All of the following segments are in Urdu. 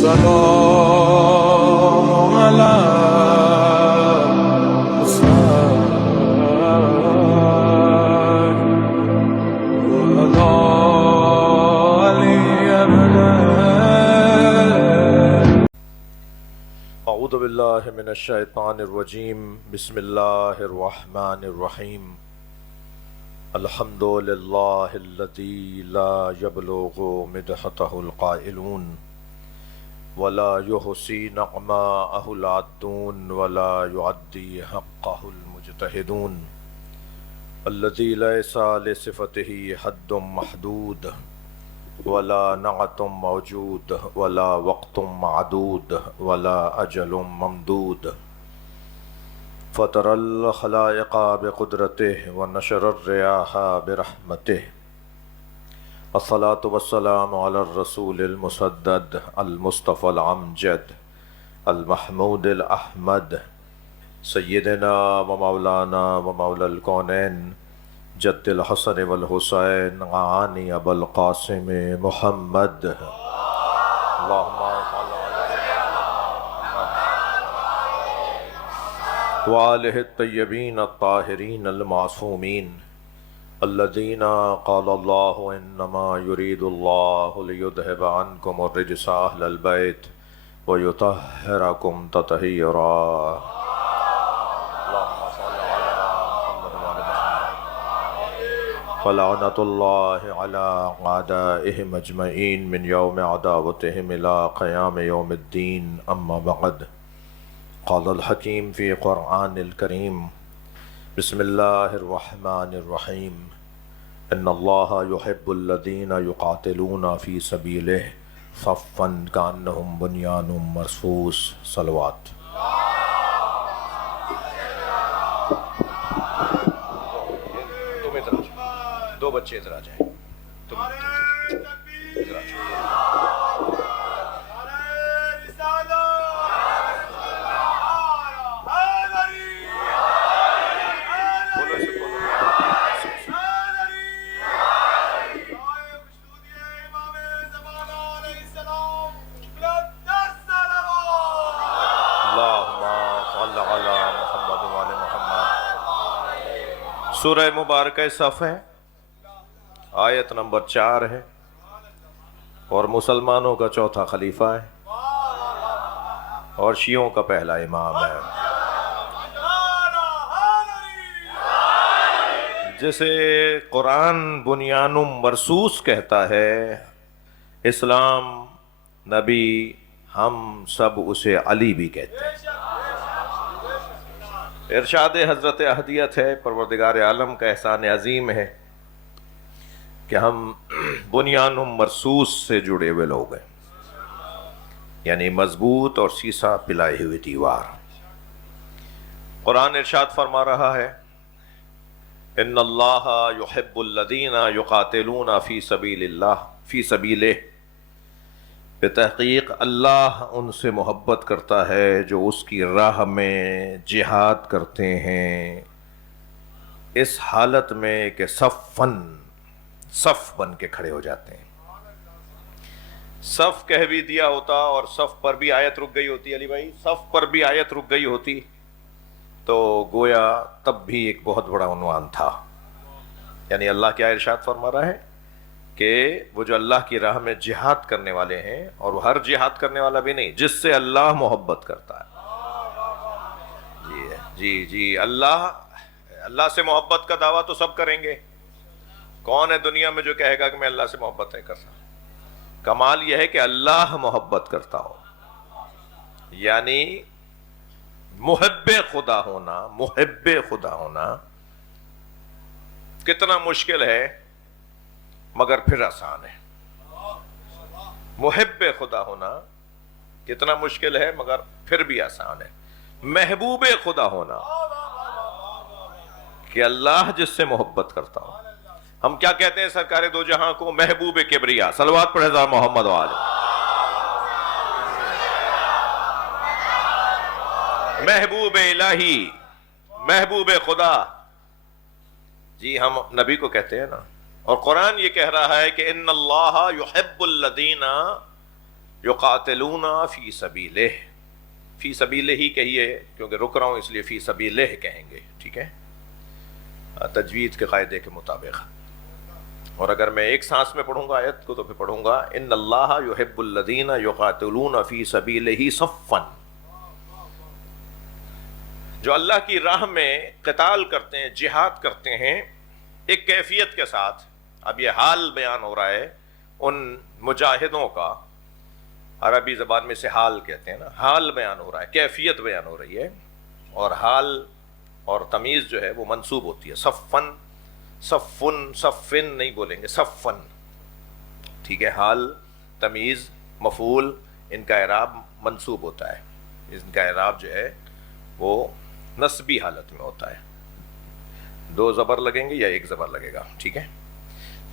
السلام على حسين وعلى علي بن اعوذ باللہ من الشیطان الرجیم بسم اللہ الرحمن الرحیم الحمد للہ الذی لا یبلغ مدحتہ القائلون ولا یحصی نعماءہ العادون ولا یعدی حقہ المجتہدون الذی لیس لصفتہ حد محدود ولا نعت موجود ولا وقت معدود ولا اجل ممدود فطر الخلائق بقدرته ونشر الرياح برحمته الصلاة والسلام على الرسول المسدد المصطفى الامجد المحمود الاحمد سیدنا ومولانا ومولا الكونین جد الحسن والحسین عانی ابو القاسم محمد اللہم صل علی وآلہ الطیبین الطاہرین المعصومین الذین قال اللہ انما یرید اللہ لیذہب عنکم الرجس اہل البیت ویطہرکم تطہیرا فلعنت اللہ علی اعدائہم اجمعین من یوم عداوتہم الى قیام یوم الدین اما بعد قال الحکیم فی قرآن الکریم بسم اللہ الرحمن الرحیم ان اللہ یحب الذین یقاتلون فی سبیلہ صفا کانہم بنیان مرصوص صلوات دو بچے ادھر آ جائیں تم ادھر آ جائیں سورہ مبارکہ صف ہے، آیت نمبر 4 ہے، اور مسلمانوں کا چوتھا خلیفہ ہے اور شیعوں کا پہلا امام ہے، جسے قرآن بنیان مرصوص کہتا ہے، اسلام، نبی، ہم سب اسے علی بھی کہتے ہیں۔ ارشاد حضرت احدیت ہے، پروردگار عالم کا احسان عظیم ہے کہ ہم بنیان مرصوص سے جڑے ہوئے لوگ ہیں، یعنی مضبوط اور سیسا پلائی ہوئی دیوار۔ قرآن ارشاد فرما رہا ہے ان اللہ یحب الذین یقاتلون فی سبیل اللہ فی سبیلہ، بتحقیق اللہ ان سے محبت کرتا ہے جو اس کی راہ میں جہاد کرتے ہیں، اس حالت میں کہ صف بن کے کھڑے ہو جاتے ہیں۔ صف کہہ بھی دیا ہوتا اور صف پر بھی آیت رک گئی ہوتی، علی بھائی صف پر بھی آیت رک گئی ہوتی تو گویا تب بھی ایک بہت بڑا عنوان تھا۔ یعنی اللہ کیا ارشاد فرما رہا ہے کہ وہ جو اللہ کی راہ میں جہاد کرنے والے ہیں، اور وہ ہر جہاد کرنے والا بھی نہیں، جس سے اللہ محبت کرتا ہے۔ جی اللہ سے محبت کا دعویٰ تو سب کریں گے، کون ہے دنیا میں جو کہے گا کہ میں اللہ سے محبت نہیں کرتا؟ کمال یہ ہے کہ اللہ محبت کرتا ہو، یعنی محب خدا ہونا کتنا مشکل ہے مگر پھر آسان ہے۔ محب خدا ہونا کتنا مشکل ہے مگر پھر بھی آسان ہے۔ محبوب خدا ہونا کہ اللہ جس سے محبت کرتا ہو۔ ہم کیا کہتے ہیں سرکار دو جہاں کو؟ محبوب کبریا۔ صلوات پڑھے ذرا محمد وآلہ۔ محبوب الہی، محبوب خدا، جی ہم نبی کو کہتے ہیں نا، اور قرآن یہ کہہ رہا ہے کہ ان اللہ یحب الذین یقاتلون فی سبیلہ، فی سبیلہ ہی کہیے کیونکہ رک رہا ہوں اس لیے فی سبیلہ کہیں گے، ٹھیک ہے، تجوید کے قاعدے کے مطابق. اور اگر میں ایک سانس میں پڑھوں گا آیت کو تو پھر پڑھوں گا ان اللہ یحب الذین یقاتلون فی سبیلہ صفا، جو اللہ کی راہ میں قتال کرتے ہیں، جہاد کرتے ہیں ایک کیفیت کے ساتھ. اب یہ حال بیان ہو رہا ہے ان مجاہدوں کا، عربی زبان میں سے حال کہتے ہیں نا، حال بیان ہو رہا ہے، کیفیت بیان ہو رہی ہے. اور حال اور تمیز جو ہے وہ منصوب ہوتی ہے، صفن، صفن، صفن نہیں بولیں گے، صفن، ٹھیک ہے. حال، تمیز، مفعول، ان کا اعراب منصوب ہوتا ہے. ان کا اعراب جو ہے وہ نصبی حالت میں ہوتا ہے، دو زبر لگیں گے یا ایک زبر لگے گا، ٹھیک ہے.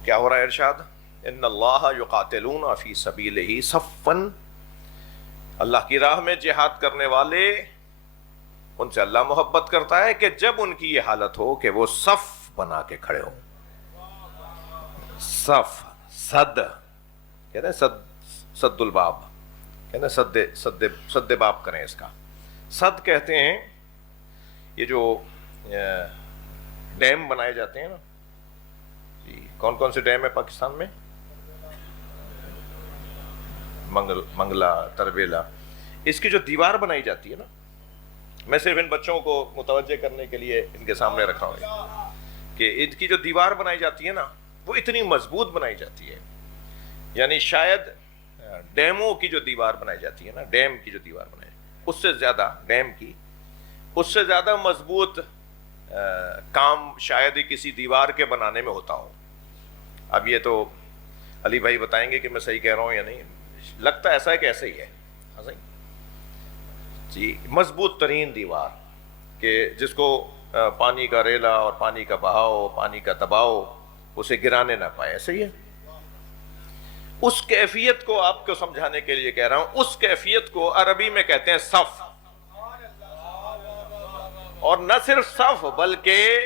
کیا ہو رہا ہے ارشاد؟ ان اللہ یقاتلون فی سبیلہ صفا، اللہ کی راہ میں جہاد کرنے والے، ان سے اللہ محبت کرتا ہے کہ جب ان کی یہ حالت ہو کہ وہ صف بنا کے کھڑے ہوں. صف، صد کہتے ہیں، صد الباب کہتے ہیں، صد باب کریں اس کا. صد کہتے ہیں یہ جو ڈیم بنائے جاتے ہیں نا جی، کون کون سے ڈیم ہے پاکستان میں؟ منگلا، تربیلا. اس کی جو دیوار بنائی جاتی ہے نا، میں صرف ان بچوں کو متوجہ کرنے کے لیے ان کے سامنے رکھا ہوں کہ ان کی جو دیوار بنائی جاتی ہے نا وہ اتنی مضبوط بنائی جاتی ہے، یعنی شاید ڈیموں کی جو دیوار بنائی جاتی ہے نا، ڈیم کی جو دیوار بنائی اس سے زیادہ، ڈیم کی اس سے زیادہ مضبوط کام شاید ہی کسی دیوار کے بنانے میں ہوتا ہو. اب یہ تو علی بھائی بتائیں گے کہ میں صحیح کہہ رہا ہوں یا نہیں، لگتا ایسا ہے کہ ایسا ہی ہے جی. مضبوط ترین دیوار کہ جس کو پانی کا ریلا اور پانی کا بہاؤ، پانی کا دباؤ اسے گرانے نہ پائے، ایسا ہی ہے. اس کیفیت کو آپ کو سمجھانے کے لیے کہہ رہا ہوں، اس کیفیت کو عربی میں کہتے ہیں صف. اور نہ صرف صف بلکہ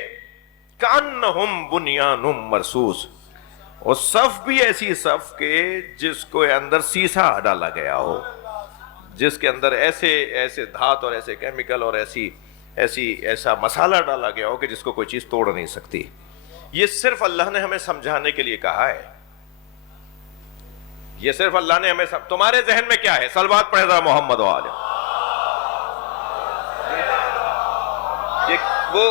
کأنہم بنیان مرصوص، اور صف بھی ایسی صف کے جس کو اندر سیسا ڈالا گیا ہو، جس کے اندر ایسے دھات اور ایسے کیمیکل اور ایسا مسالہ ڈالا گیا ہو کہ جس کو کوئی چیز توڑ نہیں سکتی. یہ صرف اللہ نے ہمیں سمجھانے کے لیے کہا ہے، یہ صرف اللہ نے ہمیں تمہارے ذہن میں کیا ہے؟ صلوات پڑھے ذرا محمد و آلہ. وہ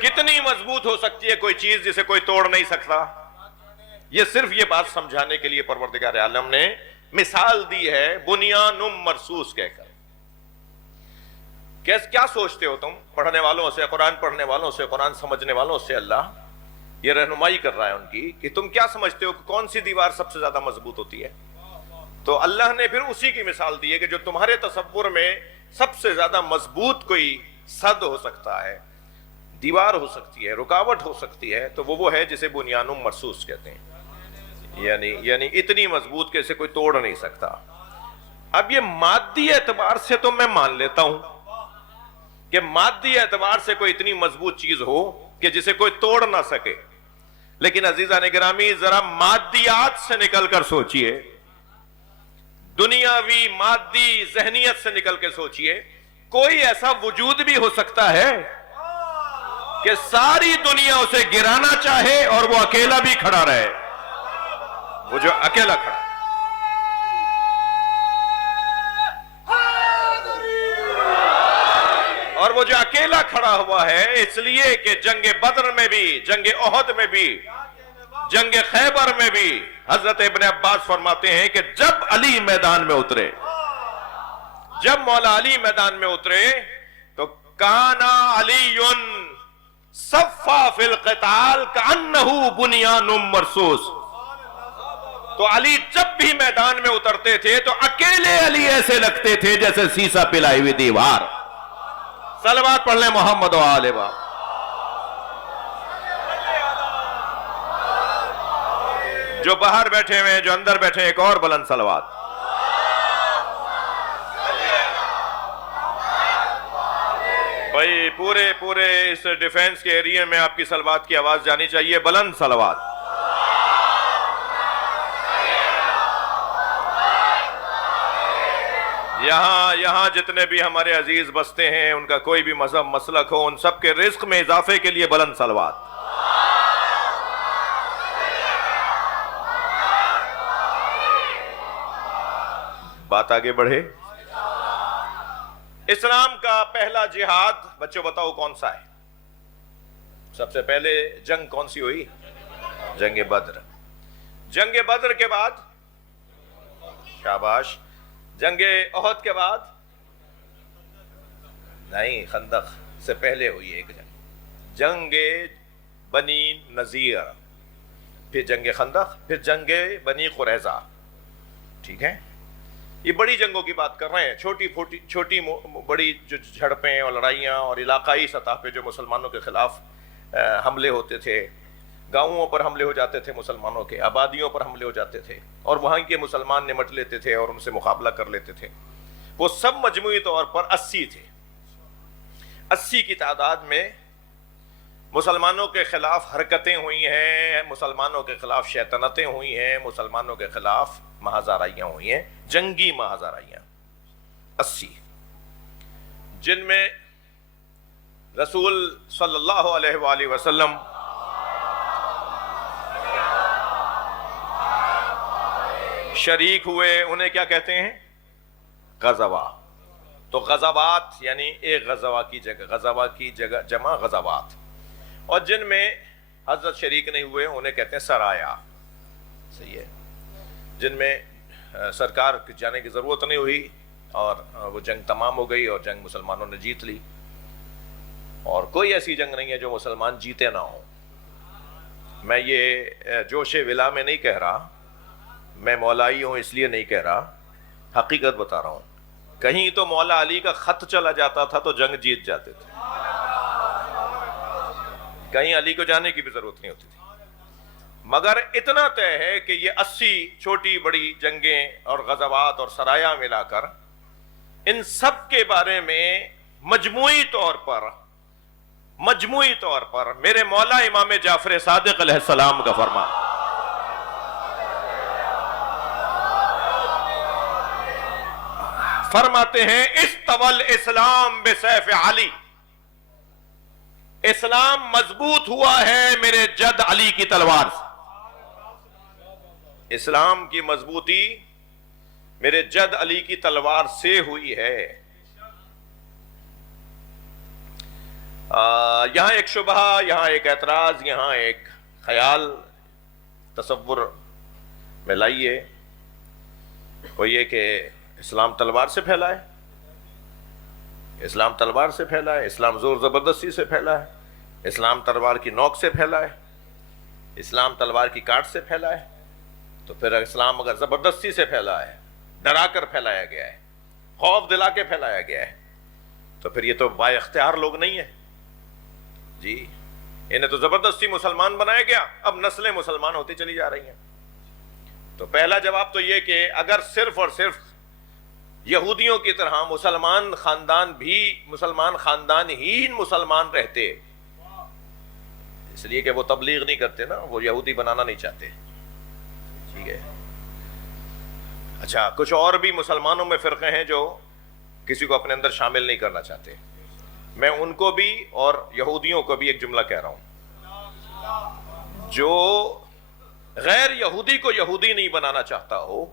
کتنی مضبوط ہو سکتی ہے کوئی چیز جسے کوئی توڑ نہیں سکتا؟ یہ صرف یہ بات سمجھانے کے لیے پروردگار عالم نے مثال دی ہے بنیان مرصوص کہہ کر. کیا سوچتے ہو تم پڑھنے والوں سے، قرآن پڑھنے والوں سے، قرآن سمجھنے والوں سے اللہ یہ رہنمائی کر رہا ہے ان کی کہ تم کیا سمجھتے ہو کہ کون سی دیوار سب سے زیادہ مضبوط ہوتی ہے؟ تو اللہ نے پھر اسی کی مثال دی ہے کہ جو تمہارے تصور میں سب سے زیادہ مضبوط کوئی صد ہو سکتا ہے، دیوار ہو سکتی ہے، رکاوٹ ہو سکتی ہے، تو وہ ہے جسے بنیان مرصوص کہتے ہیں. یعنی اتنی مضبوط کہ اسے کوئی توڑ نہیں سکتا. اب یہ مادی اعتبار سے تو میں مان لیتا ہوں کہ مادی اعتبار سے کوئی اتنی مضبوط چیز ہو کہ جسے کوئی توڑ نہ سکے، لیکن عزیزان گرامی ذرا مادیات سے نکل کر سوچئے، دنیاوی مادی ذہنیت سے نکل کے سوچئے، کوئی ایسا وجود بھی ہو سکتا ہے کہ ساری دنیا اسے گرانا چاہے اور وہ اکیلا بھی کھڑا رہے؟ وہ جو اکیلا کھڑا، اور وہ جو اکیلا کھڑا ہوا ہے اس لیے کہ جنگ بدر میں بھی، جنگ احد میں بھی، جنگ خیبر میں بھی حضرت ابن عباس فرماتے ہیں کہ جب علی میدان میں اترے، جب مولا علی میدان میں اترے تو کانا علی صفا فی القتال کانہ بنیان مرصوص. تو علی جب بھی میدان میں اترتے تھے تو اکیلے علی ایسے لگتے تھے جیسے سیسا پلائی ہوئی دیوار. صلوات پڑھ لیں محمد و آلہ وسلم. جو باہر بیٹھے ہوئے ہیں، جو اندر بیٹھے ہیں، ایک اور بلند صلوات. بھائی پورے اس ڈیفنس کے ایریے میں آپ کی صلوات کی آواز جانی چاہیے، بلند صلوات. یہاں جتنے بھی ہمارے عزیز بستے ہیں، ان کا کوئی بھی مذہب مسلک ہو، ان سب کے رزق میں اضافے کے لیے بلند صلوات۔ بات آگے بڑھے۔ اسلام کا پہلا جہاد بچوں بتاؤ کون سا ہے؟ سب سے پہلے جنگ کون سی ہوئی؟ جنگ بدر۔ جنگ بدر کے بعد شاباش، جنگ احد کے بعد نہیں، خندق سے پہلے ہوئی ایک جنگ، جنگ بنی نذیر، پھر جنگ خندق، پھر جنگ بنی قریظہ۔ ٹھیک ہے، یہ بڑی جنگوں کی بات کر رہے ہیں۔ چھوٹی بڑی جو جھڑپیں اور لڑائیاں اور علاقائی سطح پہ جو مسلمانوں کے خلاف حملے ہوتے تھے، گاؤں پر حملے ہو جاتے تھے مسلمانوں کے، آبادیوں پر حملے ہو جاتے تھے، اور وہاں کے مسلمان نمٹ لیتے تھے اور ان سے مقابلہ کر لیتے تھے، وہ سب مجموعی طور پر 80 تھے۔ 80 کی تعداد میں مسلمانوں کے خلاف حرکتیں ہوئی ہیں، مسلمانوں کے خلاف شیطنتیں ہوئی ہیں، مسلمانوں کے خلاف محاذ-آرائیاں ہوئی ہیں، جنگی محاذ-آرائیاں 80، جن میں رسول صلی اللہ علیہ وآلہ وسلم شریک ہوئے۔ انہیں کیا کہتے ہیں؟ غزوہ۔ تو غزوات یعنی ایک غزوہ کی جگہ، غزوہ کی جگہ جمع غزوات، اور جن میں حضرت شریک نہیں ہوئے انہیں کہتے ہیں سرایا۔ صحیح ہے، جن میں سرکار جانے کی ضرورت نہیں ہوئی اور وہ جنگ تمام ہو گئی اور جنگ مسلمانوں نے جیت لی۔ اور کوئی ایسی جنگ نہیں ہے جو مسلمان جیتے نہ ہوں۔ میں یہ جوش ولا میں نہیں کہہ رہا، میں مولائی ہوں اس لیے نہیں کہہ رہا، حقیقت بتا رہا ہوں۔ کہیں تو مولا علی کا خط چلا جاتا تھا تو جنگ جیت جاتے تھے، کہیں علی کو جانے کی بھی ضرورت نہیں ہوتی تھی۔ مگر اتنا طے ہے کہ یہ 80 چھوٹی بڑی جنگیں اور غزوات اور سرایا ملا کر، ان سب کے بارے میں مجموعی طور پر میرے مولا امام جعفر صادق علیہ السلام کا فرمان، فرماتے ہیں استول اسلام بسیف علی، اسلام مضبوط ہوا ہے میرے جد علی کی تلوار سے۔ اسلام کی مضبوطی میرے جد علی کی تلوار سے ہوئی ہے۔ یہاں ایک شبہ، یہاں ایک اعتراض، یہاں ایک خیال تصور میں لائیے، وہ یہ کہ اسلام تلوار سے پھیلا ہے، اسلام تلوار سے پھیلا ہے، اسلام زور زبردستی سے پھیلا ہے، اسلام تلوار کی نوک سے پھیلا ہے، اسلام تلوار کی کاٹ سے پھیلا ہے۔ تو پھر اسلام اگر زبردستی سے پھیلا ہے، ڈرا کر پھیلایا گیا ہے، خوف دلا کے پھیلایا گیا ہے، تو پھر یہ تو با اختیار لوگ نہیں ہیں جی، انہیں تو زبردستی مسلمان بنایا گیا، اب نسلیں مسلمان ہوتی چلی جا رہی ہیں۔ تو پہلا جواب تو یہ کہ اگر صرف اور صرف یہودیوں کی طرح مسلمان خاندان ہی مسلمان رہتے، اس لیے کہ وہ تبلیغ نہیں کرتے نا، وہ یہودی بنانا نہیں چاہتے، ٹھیک ہے۔ اچھا، کچھ اور بھی مسلمانوں میں فرقے ہیں جو کسی کو اپنے اندر شامل نہیں کرنا چاہتے، میں ان کو بھی اور یہودیوں کو بھی ایک جملہ کہہ رہا ہوں، جو غیر یہودی کو یہودی نہیں بنانا چاہتا ہو،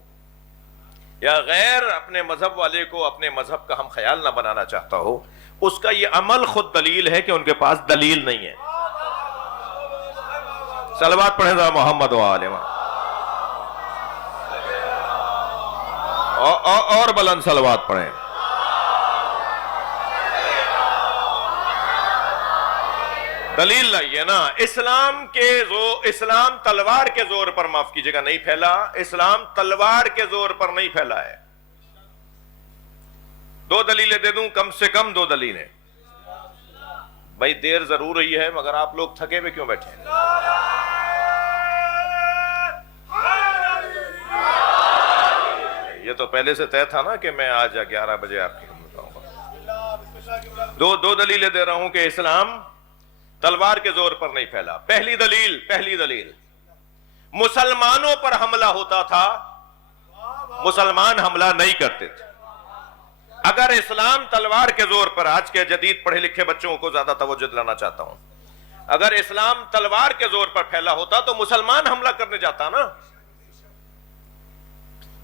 یا غیر اپنے مذہب والے کو اپنے مذہب کا ہم خیال نہ بنانا چاہتا ہو، اس کا یہ عمل خود دلیل ہے کہ ان کے پاس دلیل نہیں ہے۔ صلوات پڑھیں ذرا محمد و آل محمد، اور بلند صلوات پڑھیں۔ دلیل لائیے نا، اسلام تلوار کے زور پر، معاف کیجئے گا، نہیں پھیلا، اسلام تلوار کے زور پر نہیں پھیلا ہے۔ دو دلیلیں دے دوں، کم سے کم 2 دلیلیں۔ بھائی دیر ضرور رہی ہے مگر آپ لوگ تھکے ہوئے کیوں بیٹھے ہیں؟ یہ تو پہلے سے طے تھا نا کہ میں آج 11 بجے آپ کی خدمت آؤں گا۔ دو دلیلیں دے رہا ہوں کہ اسلام تلوار کے زور پر نہیں پھیلا۔ پہلی دلیل مسلمانوں پر حملہ ہوتا تھا، مسلمان حملہ نہیں کرتے تھے۔ اگر اسلام تلوار کے زور پر، آج کے جدید پڑھے لکھے بچوں کو زیادہ توجہ دلانا چاہتا ہوں، اگر اسلام تلوار کے زور پر پھیلا ہوتا تو مسلمان حملہ کرنے جاتا نا.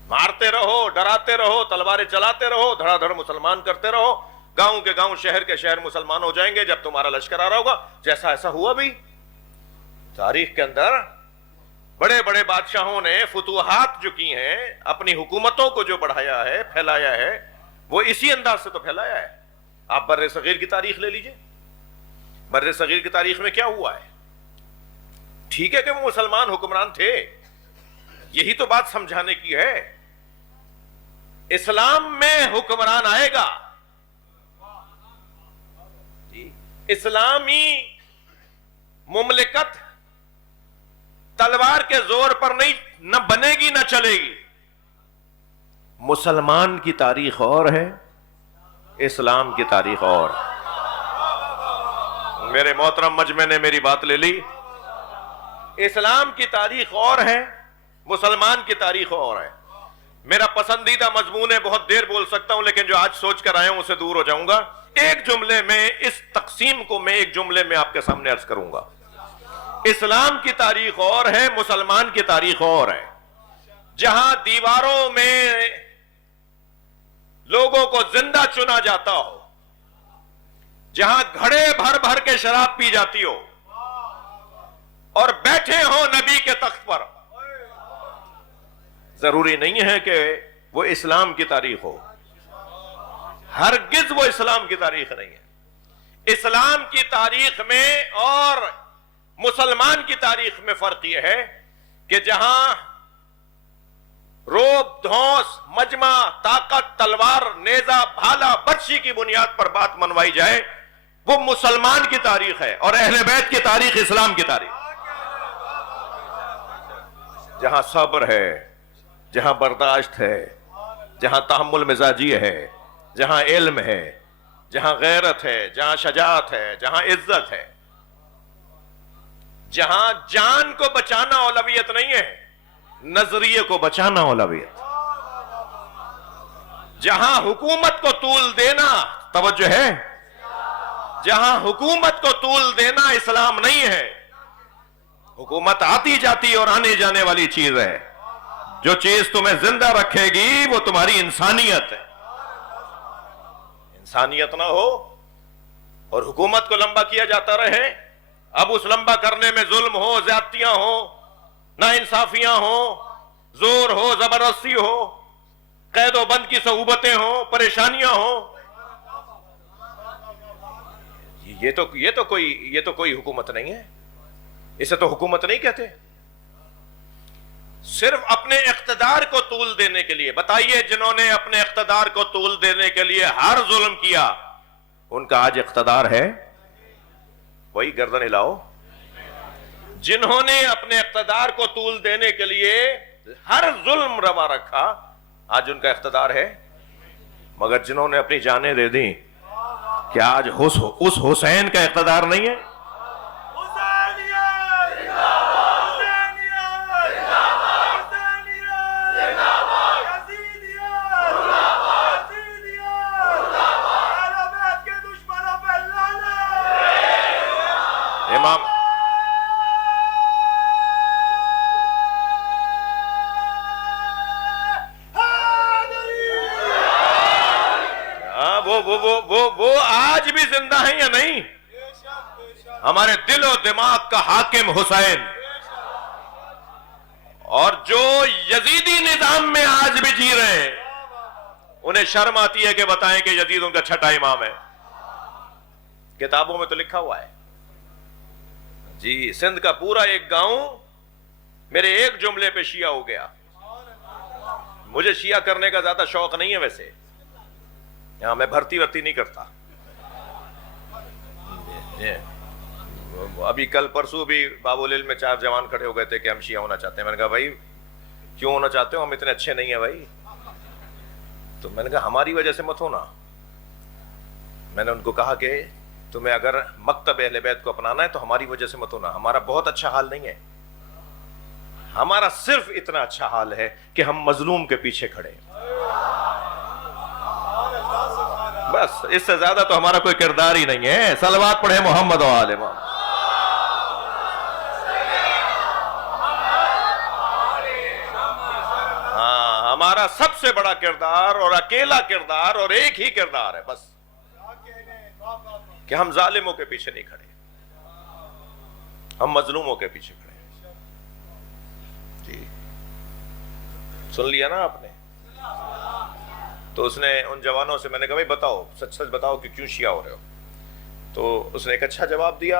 مارتے رہو، ڈراتے رہو، تلواریں چلاتے رہو، دھڑا دھڑ مسلمان کرتے رہو، گاؤں کے گاؤں، شہر کے شہر مسلمان ہو جائیں گے جب تمہارا لشکر آ رہا ہوگا. جیسا ایسا ہوا بھی تاریخ کے اندر. بڑے بڑے بادشاہوں نے فتوحات جو کی ہیں، اپنی حکومتوں کو جو بڑھایا ہے، پھیلایا ہے، وہ اسی انداز سے تو پھیلایا ہے. آپ بر صغیر کی تاریخ لے لیجئے. بر صغیر کی تاریخ میں کیا ہوا ہے؟ ٹھیک ہے کہ وہ مسلمان حکمران تھے، یہی تو بات سمجھانے کی ہے. اسلام میں حکمران آئے گا، اسلامی مملکت تلوار کے زور پر نہیں، نہ بنے گی نہ چلے گی. مسلمان کی تاریخ اور ہے، اسلام کی تاریخ اور. میرے محترم مجمع نے میری بات لے لی. اسلام کی تاریخ اور ہے، مسلمان کی تاریخ اور ہے. میرا پسندیدہ مضمون ہے، بہت دیر بول سکتا ہوں لیکن جو آج سوچ کر آیا ہوں اسے دور ہو جاؤں گا. ایک جملے میں اس تقسیم کو میں ایک جملے میں آپ کے سامنے عرض کروں گا. اسلام کی تاریخ اور ہے، مسلمان کی تاریخ اور ہے. جہاں دیواروں میں لوگوں کو زندہ چنا جاتا ہو، جہاں گھڑے بھر بھر کے شراب پی جاتی ہو اور بیٹھے ہوں نبی کے تخت پر، ضروری نہیں ہے کہ وہ اسلام کی تاریخ ہو. ہرگز وہ اسلام کی تاریخ نہیں ہے. اسلام کی تاریخ میں اور مسلمان کی تاریخ میں فرق یہ ہے کہ جہاں روب، دھونس، مجمع، طاقت، تلوار، نیزہ، بھالا، برچی کی بنیاد پر بات منوائی جائے وہ مسلمان کی تاریخ ہے، اور اہل بیت کی تاریخ اسلام کی تاریخ. جہاں صبر ہے، جہاں برداشت ہے، جہاں تحمل مزاجی ہے، جہاں علم ہے، جہاں غیرت ہے، جہاں شجاعت ہے، جہاں عزت ہے، جہاں جان کو بچانا اولویت نہیں ہے، نظریے کو بچانا اولویت، جہاں حکومت کو طول دینا، توجہ ہے، جہاں حکومت کو طول دینا اسلام نہیں ہے. حکومت آتی جاتی اور آنے جانے والی چیز ہے. جو چیز تمہیں زندہ رکھے گی وہ تمہاری انسانیت ہے. انسانیت نہ ہو اور حکومت کو لمبا کیا جاتا رہے، اب اس لمبا کرنے میں ظلم ہو، زیادتیاں ہو، ناانصافیاں ہو، زور ہو، زبردستی ہو، قید و بند کی صعوبتیں ہوں، پریشانیاں ہوں، یہ تو کوئی حکومت نہیں ہے. اسے تو حکومت نہیں کہتے. صرف اپنے اقتدار کو طول دینے کے لیے، بتائیے جنہوں نے اپنے اقتدار کو طول دینے کے لیے ہر ظلم کیا، ان کا آج اقتدار ہے؟ وہی گردن ہلاؤ. جنہوں نے اپنے اقتدار کو طول دینے کے لیے ہر ظلم روا رکھا، آج ان کا اقتدار ہے؟ مگر جنہوں نے اپنی جانیں دے دیں، کیا آج اس حسین کا اقتدار نہیں ہے؟ امام وہ آج بھی زندہ ہیں یا نہیں؟ ہمارے دل و دماغ کا حاکم حسین. اور جو یزیدی نظام میں آج بھی جی رہے ہیں انہیں شرم آتی ہے کہ بتائیں کہ یزید ان کا چھٹا امام ہے. کتابوں میں تو لکھا ہوا ہے جی. سندھ کا پورا ایک گاؤں میرے ایک جملے پہ شیعہ ہو گیا. مجھے شیعہ کرنے کا زیادہ شوق نہیں ہے ویسے، یہاں میں بھرتی نہیں کرتا. ابھی کل پرسوں بھی بابولل میں 4 جوان کھڑے ہو گئے تھے کہ ہم شیعہ ہونا چاہتے ہیں. میں نے کہا بھائی کیوں ہونا چاہتے ہو؟ ہم اتنے اچھے نہیں ہیں بھائی. تو میں نے کہا ہماری وجہ سے مت ہونا. میں نے ان کو کہا کہ تمہیں اگر مکتب اہل بیت کو اپنانا ہے تو ہماری وجہ سے مت ہونا. ہمارا بہت اچھا حال نہیں ہے، ہمارا صرف اتنا اچھا حال ہے کہ ہم مظلوم کے پیچھے کھڑے ہیں. بس اس سے زیادہ تو ہمارا کوئی کردار ہی نہیں ہے. صلوات پڑھے محمد و آل محمد. ہاں ہمارا سب سے بڑا کردار اور اکیلا کردار اور ایک ہی کردار ہے بس کہ ہم ظالموں کے پیچھے نہیں کھڑے, ہم مظلوموں کے پیچھے کھڑے ہیں. جی سن لیا نا آپ نے. تو اس نے ان جوانوں سے, میں نے کہا بھائی بتاؤ, سچ سچ بتاؤ کہ کیوں شیعہ ہو رہے ہو. تو اس نے ایک اچھا جواب دیا,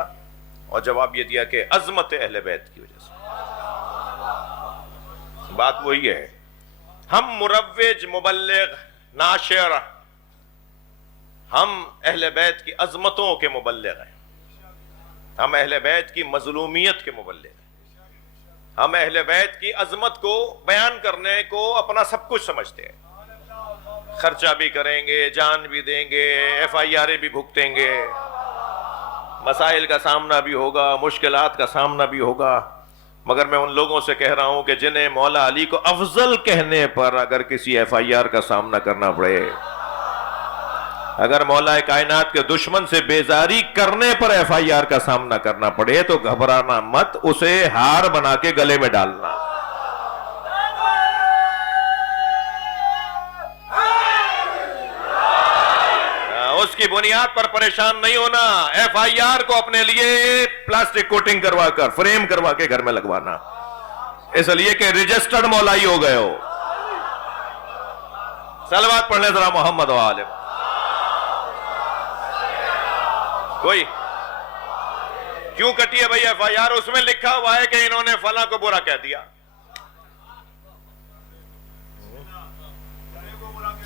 اور جواب یہ دیا کہ عظمت اہل بیت کی وجہ سے. بات وہی ہے, ہم مروج, مبلغ, ناشر, ہم اہل بیت کی عظمتوں کے مبلغ ہیں. ہم اہل بیت کی مظلومیت کے مبلغ ہیں. ہم اہل بیت کی عظمت کو بیان کرنے کو اپنا سب کچھ سمجھتے ہیں. خرچہ بھی کریں گے, جان بھی دیں گے, FIR بھی بھگتیں گے, مسائل کا سامنا بھی ہوگا, مشکلات کا سامنا بھی ہوگا. مگر میں ان لوگوں سے کہہ رہا ہوں کہ جنہیں مولا علی کو افضل کہنے پر اگر کسی FIR کا سامنا کرنا پڑے, اگر مولا کائنات کے دشمن سے بیزاری کرنے پر FIR کا سامنا کرنا پڑے تو گھبرانا مت, اسے ہار بنا کے گلے میں ڈالنا. اس کی بنیاد پر پریشان نہیں ہونا. FIR کو اپنے لیے پلاسٹک کوٹنگ کروا کر, فریم کروا کے گھر میں لگوانا, اس لیے کہ رجسٹرڈ مولائی ہو گئے ہو. صلوات پڑھ لیں ذرا محمد و آل. کوئی کیوں کٹی ہے بھائی FIR؟ اس میں لکھا ہوا ہے کہ انہوں نے فلاں کو برا کہہ دیا.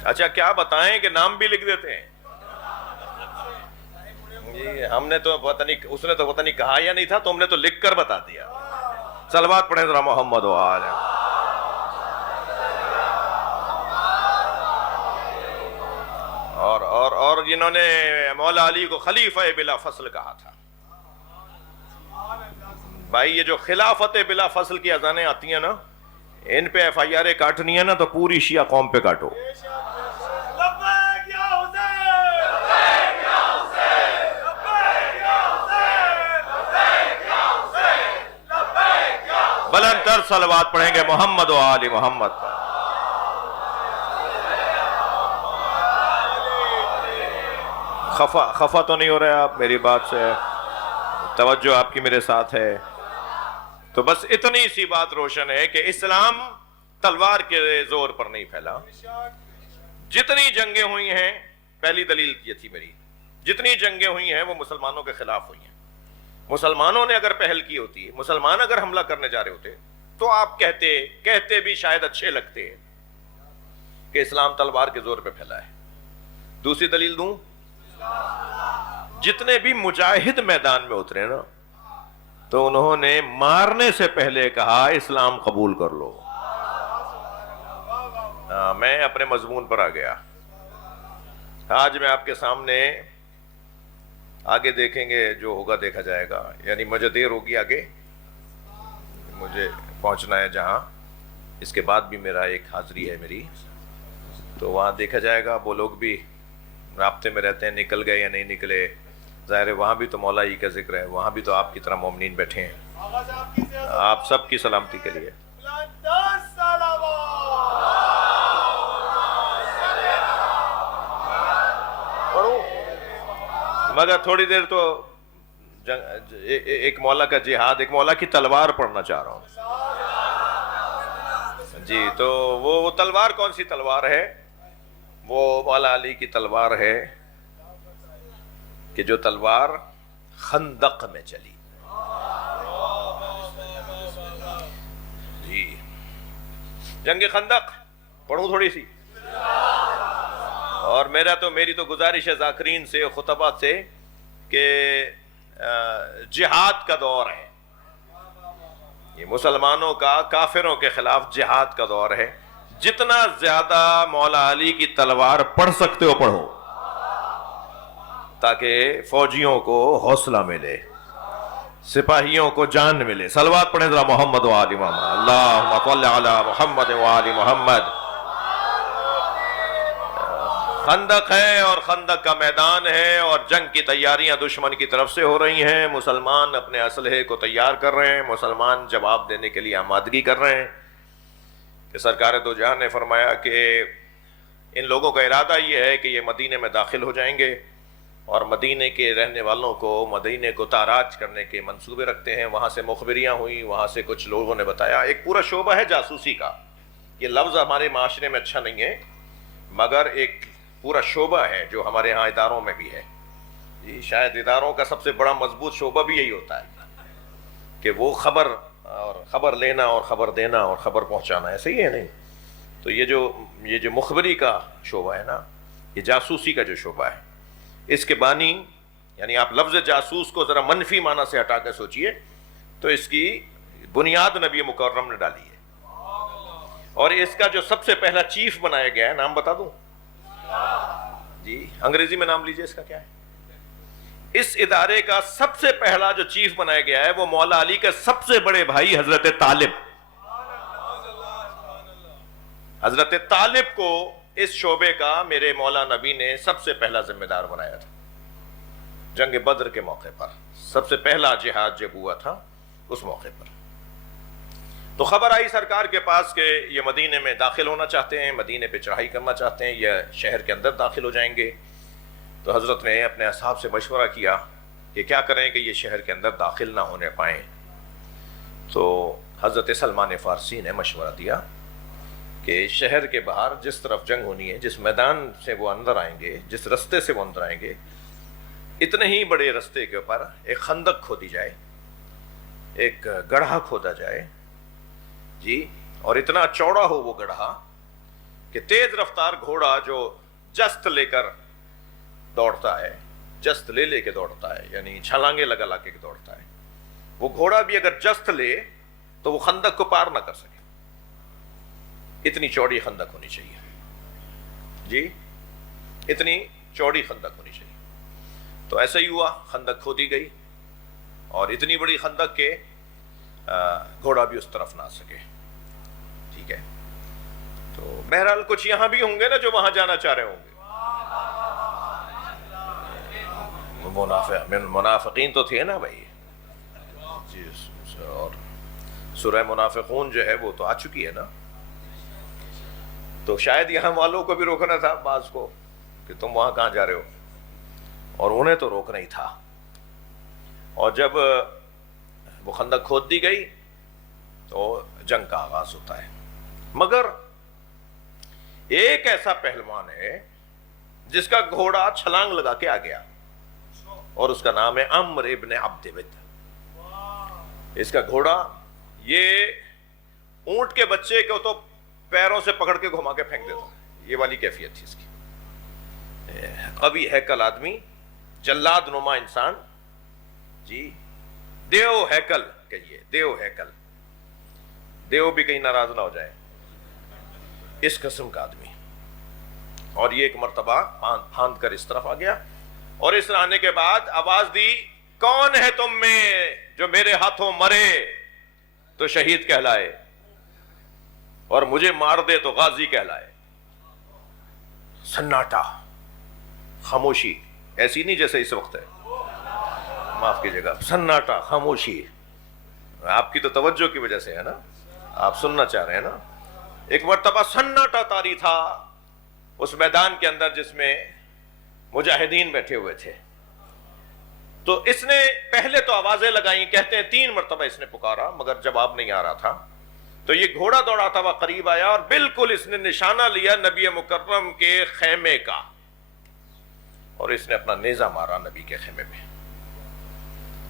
اچھا کیا بتائیں کہ نام بھی لکھ دیتے ہیں. ہم نے تو پتہ نہیں, اس نے تو پتہ نہیں کہا یا نہیں تھا, تو ہم نے تو لکھ کر بتا دیا. صلوات پڑھیں ذرا محمد و آل. اور جنہوں نے مولا علی کو خلیفہ بلا فصل کہا تھا. بھائی یہ جو خلافت بلا فصل کی اذانیں آتی ہیں نا, ان پہ FIR کاٹنی ہے نا تو پوری شیعہ قوم پہ کاٹو. بلند تر صلوات پڑھیں گے محمد و آل محمد پر. خفا تو نہیں ہو رہے آپ میری بات سے؟ توجہ آپ کی میرے ساتھ ہے. تو بس اتنی سی بات روشن ہے کہ اسلام تلوار کے زور پر نہیں پھیلا. جتنی جنگیں ہوئی ہیں, پہلی دلیل یہ تھی میری, جتنی جنگیں ہوئی ہیں وہ مسلمانوں کے خلاف ہوئی ہیں. مسلمانوں نے اگر پہل کی ہوتی, مسلمان اگر حملہ کرنے جا رہے ہوتے, تو آپ کہتے بھی شاید اچھے لگتے کہ اسلام تلوار کے زور پہ پھیلا ہے. دوسری دلیل دوں, جتنے بھی مجاہد میدان میں اترے نا, تو انہوں نے مارنے سے پہلے کہا اسلام قبول کر لو. میں اپنے مضمون پر آ گیا. آج میں آپ کے سامنے, آگے دیکھیں گے جو ہوگا دیکھا جائے گا, یعنی مجھے دیر ہوگی, آگے مجھے پہنچنا ہے جہاں, اس کے بعد بھی میرا ایک حاضری ہے میری, تو وہاں دیکھا جائے گا. وہ لوگ بھی رابطے میں رہتے ہیں, نکل گئے یا نہیں نکلے, ظاہر ہے وہاں بھی تو مولا ہی کا ذکر ہے, وہاں بھی تو آپ کی طرح مومنین بیٹھے ہیں. آپ سب کی سلامتی کے لیے مگر تھوڑی دیر تو ایک مولا کا جہاد, ایک مولا کی تلوار پڑھنا چاہ رہا ہوں. جی تو وہ تلوار کون سی تلوار ہے؟ وہ مولا علی کی تلوار ہے کہ جو تلوار خندق میں چلی. جی جنگ خندق پڑھوں تھوڑی سی. اور میری تو گزارش ہے ذاکرین سے, خطبات سے, کہ جہاد کا دور ہے یہ, مسلمانوں کا کافروں کے خلاف جہاد کا دور ہے. جتنا زیادہ مولا علی کی تلوار پڑھ سکتے ہو پڑھو, تاکہ فوجیوں کو حوصلہ ملے, سپاہیوں کو جان ملے. صلوات پڑھیں ذرا محمد و آل محمد. اللہم صل علی محمد و آل محمد. خندق ہے اور خندق کا میدان ہے اور جنگ کی تیاریاں دشمن کی طرف سے ہو رہی ہیں، مسلمان اپنے اسلحے کو تیار کر رہے ہیں، مسلمان جواب دینے کے لیے آمادگی کر رہے ہیں کہ سرکار دو جہاں نے فرمایا کہ ان لوگوں کا ارادہ یہ ہے کہ یہ مدینے میں داخل ہو جائیں گے اور مدینے کے رہنے والوں کو مدینے کو تاراج کرنے کے منصوبے رکھتے ہیں۔ وہاں سے مخبریاں ہوئیں، وہاں سے کچھ لوگوں نے بتایا، ایک پورا شعبہ ہے جاسوسی کا، یہ لفظ ہمارے معاشرے میں اچھا نہیں ہے مگر ایک پورا شعبہ ہے جو ہمارے ہاں اداروں میں بھی ہے جی، شاید اداروں کا سب سے بڑا مضبوط شعبہ بھی یہی ہوتا ہے کہ وہ خبر لینا اور خبر دینا اور خبر پہنچانا، ایسے ہی ہے نہیں؟ تو یہ جو مخبری کا شعبہ ہے نا، یہ جاسوسی کا جو شعبہ ہے، اس کے بانی یعنی آپ لفظ جاسوس کو ذرا منفی معنی سے ہٹا کر سوچئے تو اس کی بنیاد نبی مکرم نے ڈالی ہے، اور اس کا جو سب سے پہلا چیف بنایا گیا ہے، نام بتا دوں جی، انگریزی میں نام لیجئے، اس کا کیا ہے؟ اس ادارے کا سب سے پہلا جو چیف بنایا گیا ہے وہ مولا علی کے سب سے بڑے بھائی حضرت طالب۔ حضرت طالب کو اس شعبے کا میرے مولا نبی نے سب سے پہلا ذمہ دار بنایا تھا۔ جنگ بدر کے موقع پر سب سے پہلا جہاد جب ہوا تھا اس موقع پر تو خبر آئی سرکار کے پاس کہ یہ مدینے میں داخل ہونا چاہتے ہیں، مدینے پہ چڑھائی کرنا چاہتے ہیں، یہ شہر کے اندر داخل ہو جائیں گے۔ تو حضرت نے اپنے اصحاب سے مشورہ کیا کہ کیا کریں کہ یہ شہر کے اندر داخل نہ ہونے پائیں۔ تو حضرت سلمان فارسی نے مشورہ دیا کہ شہر کے باہر جس طرف جنگ ہونی ہے، جس میدان سے وہ اندر آئیں گے، جس رستے سے وہ اندر آئیں گے، اتنے ہی بڑے رستے کے اوپر ایک خندق کھودی جائے، ایک گڑھا کھودا جائے جی، اور اتنا چوڑا ہو وہ گڑھا کہ تیز رفتار گھوڑا جو جست لے کر دوڑتا ہے، جست لے کے دوڑتا ہے، یعنی چھلانگے لگا کے دوڑتا ہے، وہ گھوڑا بھی اگر جست لے تو وہ خندق کو پار نہ کر سکے، اتنی چوڑی خندق ہونی چاہیے جی، اتنی چوڑی خندق ہونی چاہیے۔ تو ایسا ہی ہوا، خندق کھودی گئی اور اتنی بڑی خندق کہ گھوڑا بھی اس طرف نہ آ سکے، ٹھیک ہے۔ تو بہرحال کچھ یہاں بھی ہوں گے نا جو وہاں جانا چاہ رہے ہوں گے، منافقین تو تھے نا بھائی جی، اور سورہ منافقون جو ہے وہ تو آ چکی ہے نا، تو شاید یہاں والوں کو بھی روکنا تھا بعض کو کہ تم وہاں کہاں جا رہے ہو، اور انہیں تو روکنا ہی تھا۔ اور جب وہ خندق کھود دی گئی تو جنگ کا آغاز ہوتا ہے، مگر ایک ایسا پہلوان ہے جس کا گھوڑا چھلانگ لگا کے آ گیا اور اس کا نام ہے عمرو ابن عبد ود۔ اس کا گھوڑا یہ اونٹ کے بچے کو تو پیروں سے پکڑ کے گھما کے پھینک دیتا، یہ والی کیفیت تھی اس کی۔ قوی ہیکل آدمی، جلاد نما انسان جی، دیو ہیکل کہیے، دیو ہیکل، دیو بھی کہیں ناراض نہ ہو جائے، اس قسم کا آدمی۔ اور یہ ایک مرتبہ پھاند کر اس طرف آ گیا، اور اس آنے کے بعد آواز دی، کون ہے تم میں جو میرے ہاتھوں مرے تو شہید کہلائے اور مجھے مار دے تو غازی کہلائے۔ سناٹا، خاموشی، ایسی نہیں جیسے اس وقت ہے، معاف کیجیے گا، سناٹا، خاموشی، آپ کی تو توجہ کی وجہ سے ہے نا، آپ سننا چاہ رہے ہیں نا۔ ایک مرتبہ سناٹا طاری تھا اس میدان کے اندر جس میں مجاہدین بیٹھے ہوئے تھے، تو اس نے پہلے تو آوازیں لگائیں، کہتے ہیں 3 مرتبہ اس نے پکارا مگر جواب نہیں آ رہا تھا، تو یہ گھوڑا دوڑاتا ہوا قریب آیا اور بالکل اس نے نشانہ لیا نبی مکرم کے خیمے کا، اور اس نے اپنا نیزہ مارا نبی کے خیمے میں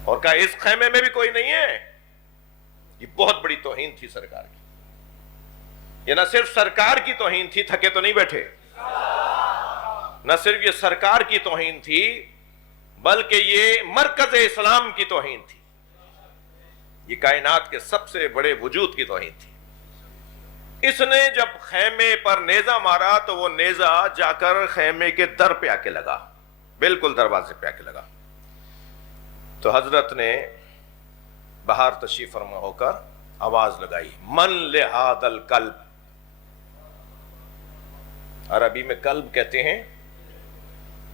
اور کہا اس خیمے میں بھی کوئی نہیں ہے۔ یہ بہت بڑی توہین تھی سرکار کی، یہ نہ صرف سرکار کی توہین تھی، تھکے تو نہیں بیٹھے، نہ صرف یہ سرکار کی توہین تھی بلکہ یہ مرکز اسلام کی توہین تھی، یہ کائنات کے سب سے بڑے وجود کی توہین تھی۔ اس نے جب خیمے پر نیزہ مارا تو وہ نیزہ جا کر خیمے کے در پہ آ کے لگا، بالکل دروازے پہ آ کے لگا۔ تو حضرت نے باہر تشریف فرما ہو کر آواز لگائی، من لہذا الکلب، عربی میں کلب کہتے ہیں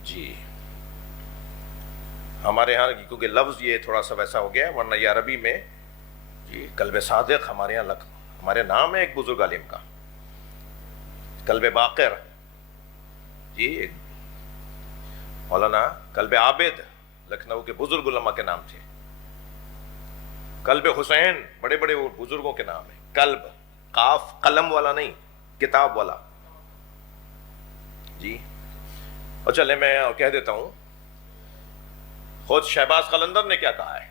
جی ہمارے یہاں کیونکہ لفظ یہ تھوڑا سا ویسا ہو گیا، ورنہ یہ عربی میں جی قلب صادق ہمارے یہاں ہمارے نام ہے ایک بزرگ عالم کا، قلب باقر، جی مولانا قلب عابد لکھنؤ کے بزرگ علماء کے نام تھے، قلب حسین بڑے بڑے بزرگوں کے نام ہیں، قلب قاف قلم والا نہیں، کتاب والا جی۔ اور چلے میں کہہ دیتا ہوں، خود شہباز قلندر نے کیا کہا ہے،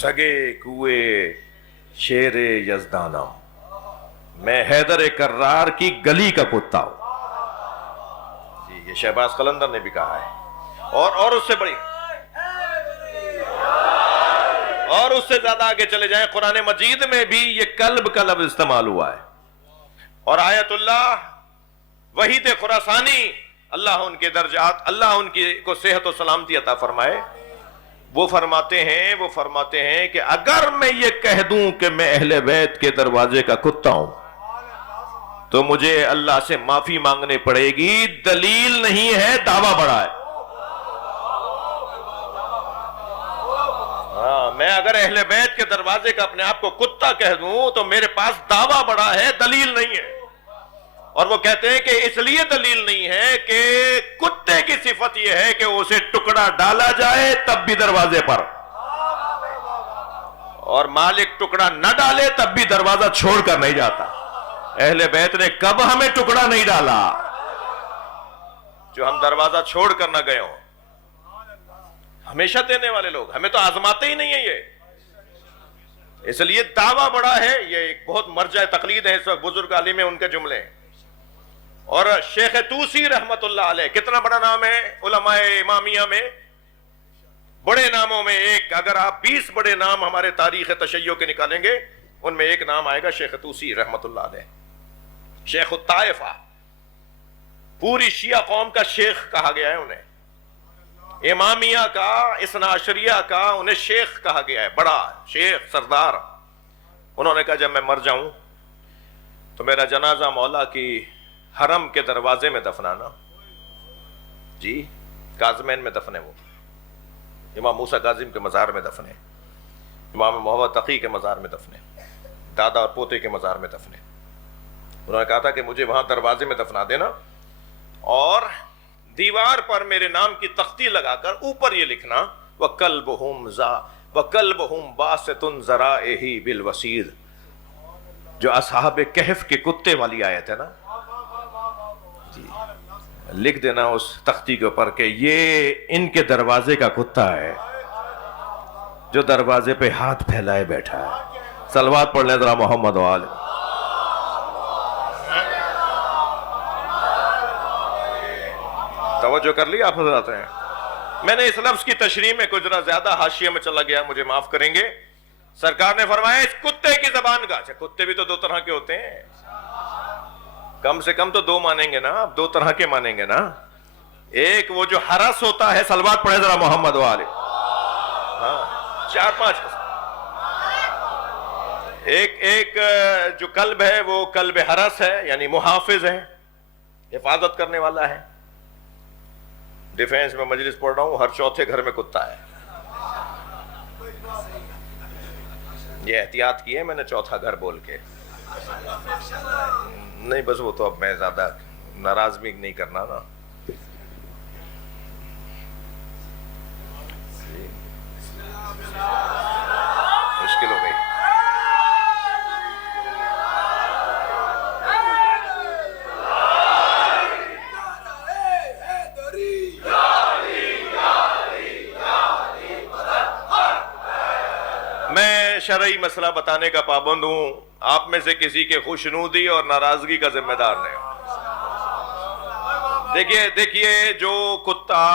سگے کوئے شیر یزدانم، میں حیدر کرار کی گلی کا کتا ہوں، جی یہ شہباز قلندر نے بھی کہا ہے۔ اور اس سے بڑی اور اس سے زیادہ آگے چلے جائیں، قرآن مجید میں بھی یہ قلب کا لفظ استعمال ہوا ہے، اور آیت اللہ وحید خراسانی، اللہ ان کے درجات، اللہ ان کی کو صحت و سلامتی عطا فرمائے، وہ فرماتے ہیں کہ اگر میں یہ کہہ دوں کہ میں اہل بیت کے دروازے کا کتا ہوں تو مجھے اللہ سے معافی مانگنے پڑے گی، دلیل نہیں ہے، دعویٰ بڑا ہے۔ میں اگر اہل بیت کے دروازے کا اپنے آپ کو کتا کہہ دوں تو میرے پاس دعویٰ بڑا ہے، دلیل نہیں ہے۔ اور وہ کہتے ہیں کہ اس لیے دلیل نہیں ہے کہ کتے کی صفت یہ ہے کہ اسے ٹکڑا ڈالا جائے تب بھی دروازے پر، اور مالک ٹکڑا نہ ڈالے تب بھی دروازہ چھوڑ کر نہیں جاتا۔ اہل بیت نے کب ہمیں ٹکڑا نہیں ڈالا جو ہم دروازہ چھوڑ کر نہ گئے ہوں؟ ہمیشہ دینے والے لوگ، ہمیں تو آزماتے ہی نہیں ہیں یہ، اس لیے دعویٰ بڑا ہے۔ یہ ایک بہت مرجع تقلید ہے اس وقت، بزرگ عالم ہیں، ان کے جملے ہیں۔ اور شیخ توسی رحمت اللہ علیہ کتنا بڑا نام ہے علماء امامیہ میں، بڑے ناموں میں ایک، اگر آپ 20 بڑے نام ہمارے تاریخ تشیع کے نکالیں گے ان میں ایک نام آئے گا شیخ توسی رحمت اللہ علیہ، شیخ الطائفہ، پوری شیعہ قوم کا شیخ کہا گیا ہے انہیں، امامیہ کا، اثنا عشریہ کا انہیں شیخ کہا گیا ہے، بڑا شیخ سردار۔ انہوں نے کہا جب میں مر جاؤں تو میرا جنازہ مولا کی حرم کے دروازے میں دفنانا، جی کاظمین میں دفنے، وہ امام موسیٰ کاظم کے مزار میں دفنے، امام محمد تقی کے مزار میں دفنے، دادا اور پوتے کے مزار میں دفنے۔ انہوں نے کہا تھا کہ مجھے وہاں دروازے میں دفنا دینا، اور دیوار پر میرے نام کی تختی لگا کر اوپر یہ لکھنا وَقَلْبُهُمْ بَاسِطٌ ذَرَائِهِ بِالْوَسِيدِ، جو اصحاب کہف کے کتے والی آیت ہے نا، جی لکھ دینا اس تختی کے اوپر کہ یہ ان کے دروازے کا کتا ہے جو دروازے پہ ہاتھ پھیلائے بیٹھا ہے۔ صلوات پڑھ لیں ذرا محمد و آل۔ توجہ کر لی آپ حضرات ہیں؟ میں نے اس لفظ کی تشریح میں کچھ ذرا زیادہ حاشیے میں چلا گیا، مجھے معاف کریں گے۔ سرکار نے فرمایا اس کتے کی زبان کا، اچھا کتے بھی تو دو طرح کے ہوتے ہیں، کم سے کم تو دو مانیں گے نا، اب دو طرح کے مانیں گے نا۔ ایک وہ جو حرس ہوتا ہے، صلوات پڑھے ذرا محمد و آل، ہاں 4-5۔ ایک جو قلب ہے وہ قلب حرس ہے، یعنی محافظ ہے، حفاظت کرنے والا ہے۔ ڈیفینس میں مجلس پڑھ رہا ہوں، ہر چوتھے گھر میں کتا ہے، یہ احتیاط کی ہے میں نے چوتھا گھر بول کے، نہیں بس وہ تو اب میں زیادہ ناراض بھی نہیں کرنا نا۔ مشکل ہو گئی۔ میں شرعی مسئلہ بتانے کا پابند ہوں، آپ میں سے کسی کے خوشنودی اور ناراضگی کا ذمہ دار نہیں ہوں۔ دیکھیے جو کتا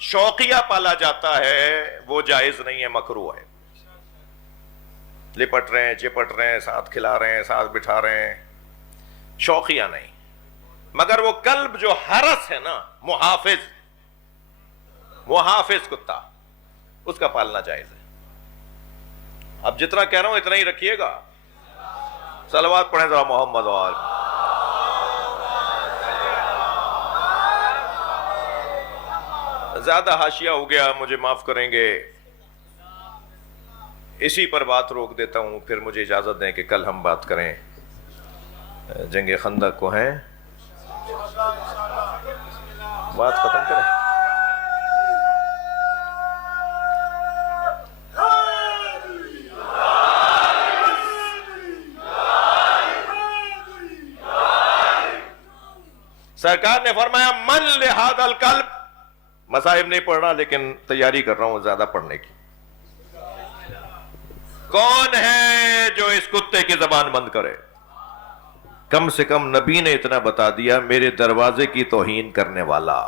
شوقیہ پالا جاتا ہے وہ جائز نہیں ہے، مکروہ ہے۔ لپٹ رہے ہیں، چپٹ رہے ہیں، ساتھ کھلا رہے ہیں، ساتھ بٹھا رہے ہیں، شوقیہ نہیں۔ مگر وہ قلب جو حرس ہے نا، محافظ کتا، اس کا پالنا جائز ہے۔ اب جتنا کہہ رہا ہوں اتنا ہی رکھیے گا۔ صلوات پڑھیں ذرا محمد و آل۔ زیادہ حاشیہ ہو گیا، مجھے معاف کریں گے، اسی پر بات روک دیتا ہوں، پھر مجھے اجازت دیں کہ کل ہم بات کریں جنگ خندق کو. ہیں بات ختم کریں. سرکار نے فرمایا من لہذا الکلب، مصائب نہیں پڑھ رہا لیکن تیاری کر رہا ہوں زیادہ پڑھنے کی. کون ہے جو اس کتے کی زبان بند کرے؟ کم سے کم نبی نے اتنا بتا دیا، میرے دروازے کی توہین کرنے والا.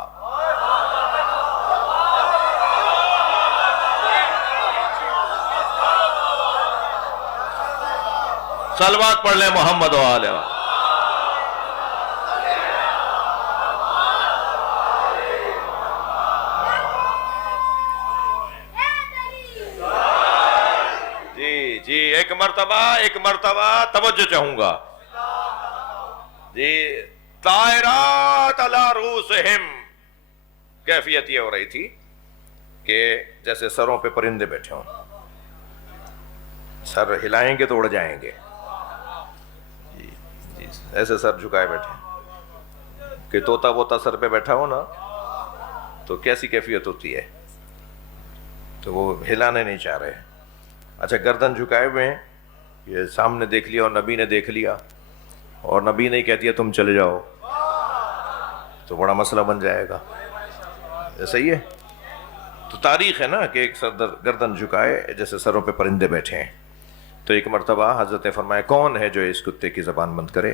صلوات پڑھ لیں محمد و آلہ. جی ایک مرتبہ توجہ چاہوں گا. جی طائرات علی رؤوسہم، کیفیت یہ ہو رہی تھی کہ جیسے سروں پہ پرندے بیٹھے ہوں، سر ہلائیں گے تو اڑ جائیں گے. جی ایسے سر جھکائے بیٹھے کہ طوطا ووطا سر پہ بیٹھا ہو نا تو کیسی کیفیت ہوتی ہے، تو وہ ہلانے نہیں چاہ رہے. اچھا گردن جھکائے ہوئے ہیں، یہ سامنے دیکھ لیا اور نبی نے دیکھ لیا اور نبی نے کہہ دیا تم چلے جاؤ تو بڑا مسئلہ بن جائے گا. صحیح ہے؟ تو تاریخ ہے نا کہ ایک سر گردن جھکائے جیسے سروں پہ پرندے بیٹھے ہیں. تو ایک مرتبہ حضرت نے فرمایا کون ہے جو اس کتے کی زبان بند کرے؟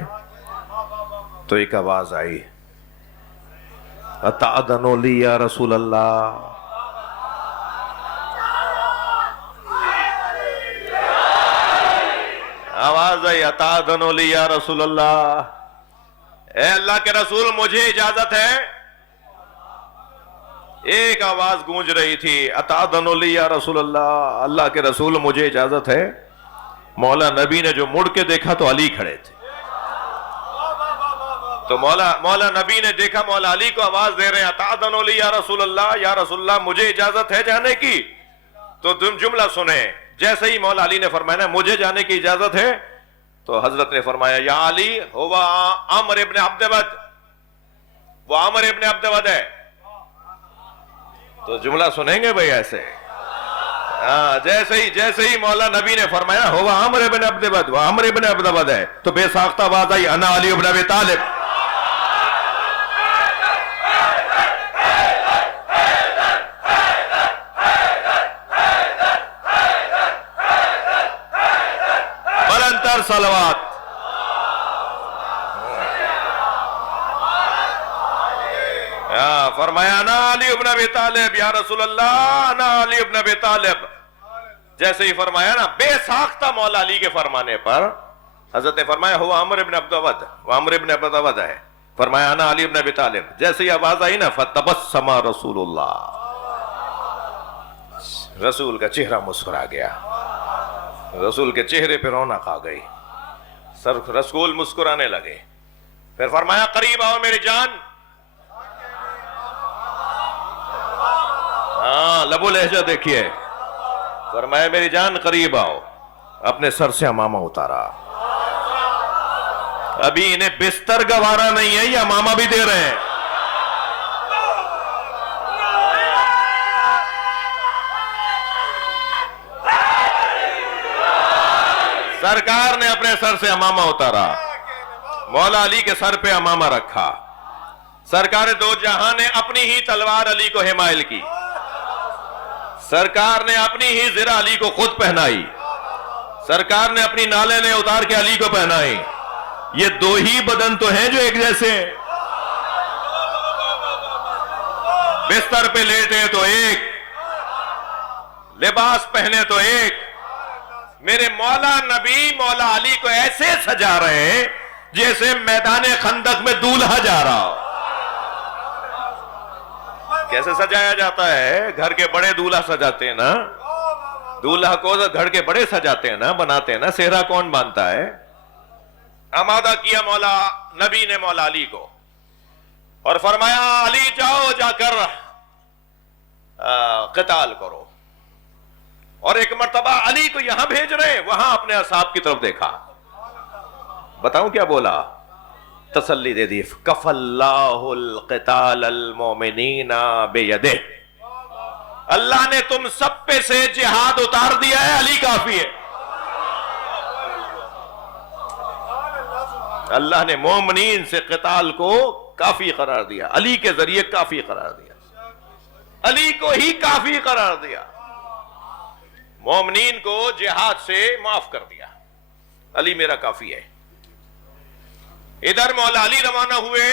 تو ایک آواز آئی، اتأذن لی یا رسول اللہ. آواز آئی اتأذن لی یا رسول اللہ، اے اللہ کے رسول مجھے اجازت ہے. ایک آواز گونج رہی تھی اتأذن لی یا رسول اللہ، اللہ کے رسول مجھے اجازت ہے. مولا نبی نے جو مڑ کے دیکھا تو علی کھڑے تھے، تو مولا نبی نے دیکھا مولا علی کو آواز دے رہے ہیں اتأذن لی یا رسول اللہ، یا رسول اللہ مجھے اجازت ہے جانے کی. تو تم جملہ سنیں، جیسے ہی مولا علی نے فرمایا نا مجھے جانے کی اجازت ہے، تو حضرت نے فرمایا یا علی ہوا عمر ابن عبد ود، وہ عمر ابن عبد ود ہے. تو جملہ سنیں گے بھئی ایسے. جیسے ہی مولا نبی نے فرمایا ہوا عمر ابن عبد ود، وہ عمر ابن عبد ود ہے، تو بے ساختہ آواز آئی انا علی ابن ابی طالب. بلندتر صلوات. فرمایا انا علی ابن ابی طالب یا رسول اللہ، انا علی ابن ابی طالب. جیسے ہی فرمایا نا بے ساختہ مولا علی کے فرمانے پر حضرت نے فرمایا ہوا عمر ابن عبد ود، وہ عمر ابن عبد ود ہے. فرمایا انا علی ابن ابی طالب. جیسے ہی آواز آئی نا فتبسم رسول اللہ، رسول کا چہرہ مسکرا گیا، رسول کے چہرے پہ رونق آ گئی، رسول مسکرانے لگے. پھر فرمایا قریب آؤ میری جان. ہاں لب و لہجہ دیکھیے. فرمایا میری جان قریب آؤ. اپنے سر سے امامہ اتارا. ابھی انہیں بستر گوارا نہیں ہے، یہ امامہ بھی دے رہے ہیں. سرکار نے اپنے سر سے امامہ اتارا، مولا علی کے سر پہ امامہ رکھا. سرکار دو جہاں نے اپنی ہی تلوار علی کو حمائل کی، سرکار نے اپنی ہی زرہ علی کو خود پہنائی، سرکار نے اپنی نالے نے اتار کے علی کو پہنائی. یہ دو ہی بدن تو ہیں جو ایک جیسے ہیں. بستر پہ لیٹے تو ایک، لباس پہنے تو ایک. میرے مولا نبی مولا علی کو ایسے سجا رہے ہیں جیسے میدان خندق میں دولہا جا رہا ہو. کیسے سجایا جاتا ہے؟ گھر کے بڑے دولہا سجاتے ہیں نا، دولہا کو گھر کے بڑے سجاتے ہیں نا، بناتے ہیں نا. سہرا کون باندھتا ہے؟ آمادہ کیا مولا نبی نے مولا علی کو اور فرمایا علی جاؤ، جا کر قتال کرو. اور ایک مرتبہ علی کو یہاں بھیج رہے ہیں, وہاں اپنے اصحاب کی طرف دیکھا. بتاؤں کیا بولا؟ تسلی دے دی, کف اللہ القتال المومنین بیدہ, اللہ نے تم سب پہ سے جہاد اتار دیا ہے, علی کافی ہے. اللہ نے مومنین سے قتال کو کافی قرار دیا, علی کے ذریعے کافی قرار دیا, علی کو ہی کافی قرار دیا, مومنین کو جہاد سے معاف کر دیا, علی میرا کافی ہے. ادھر مولا علی روانہ ہوئے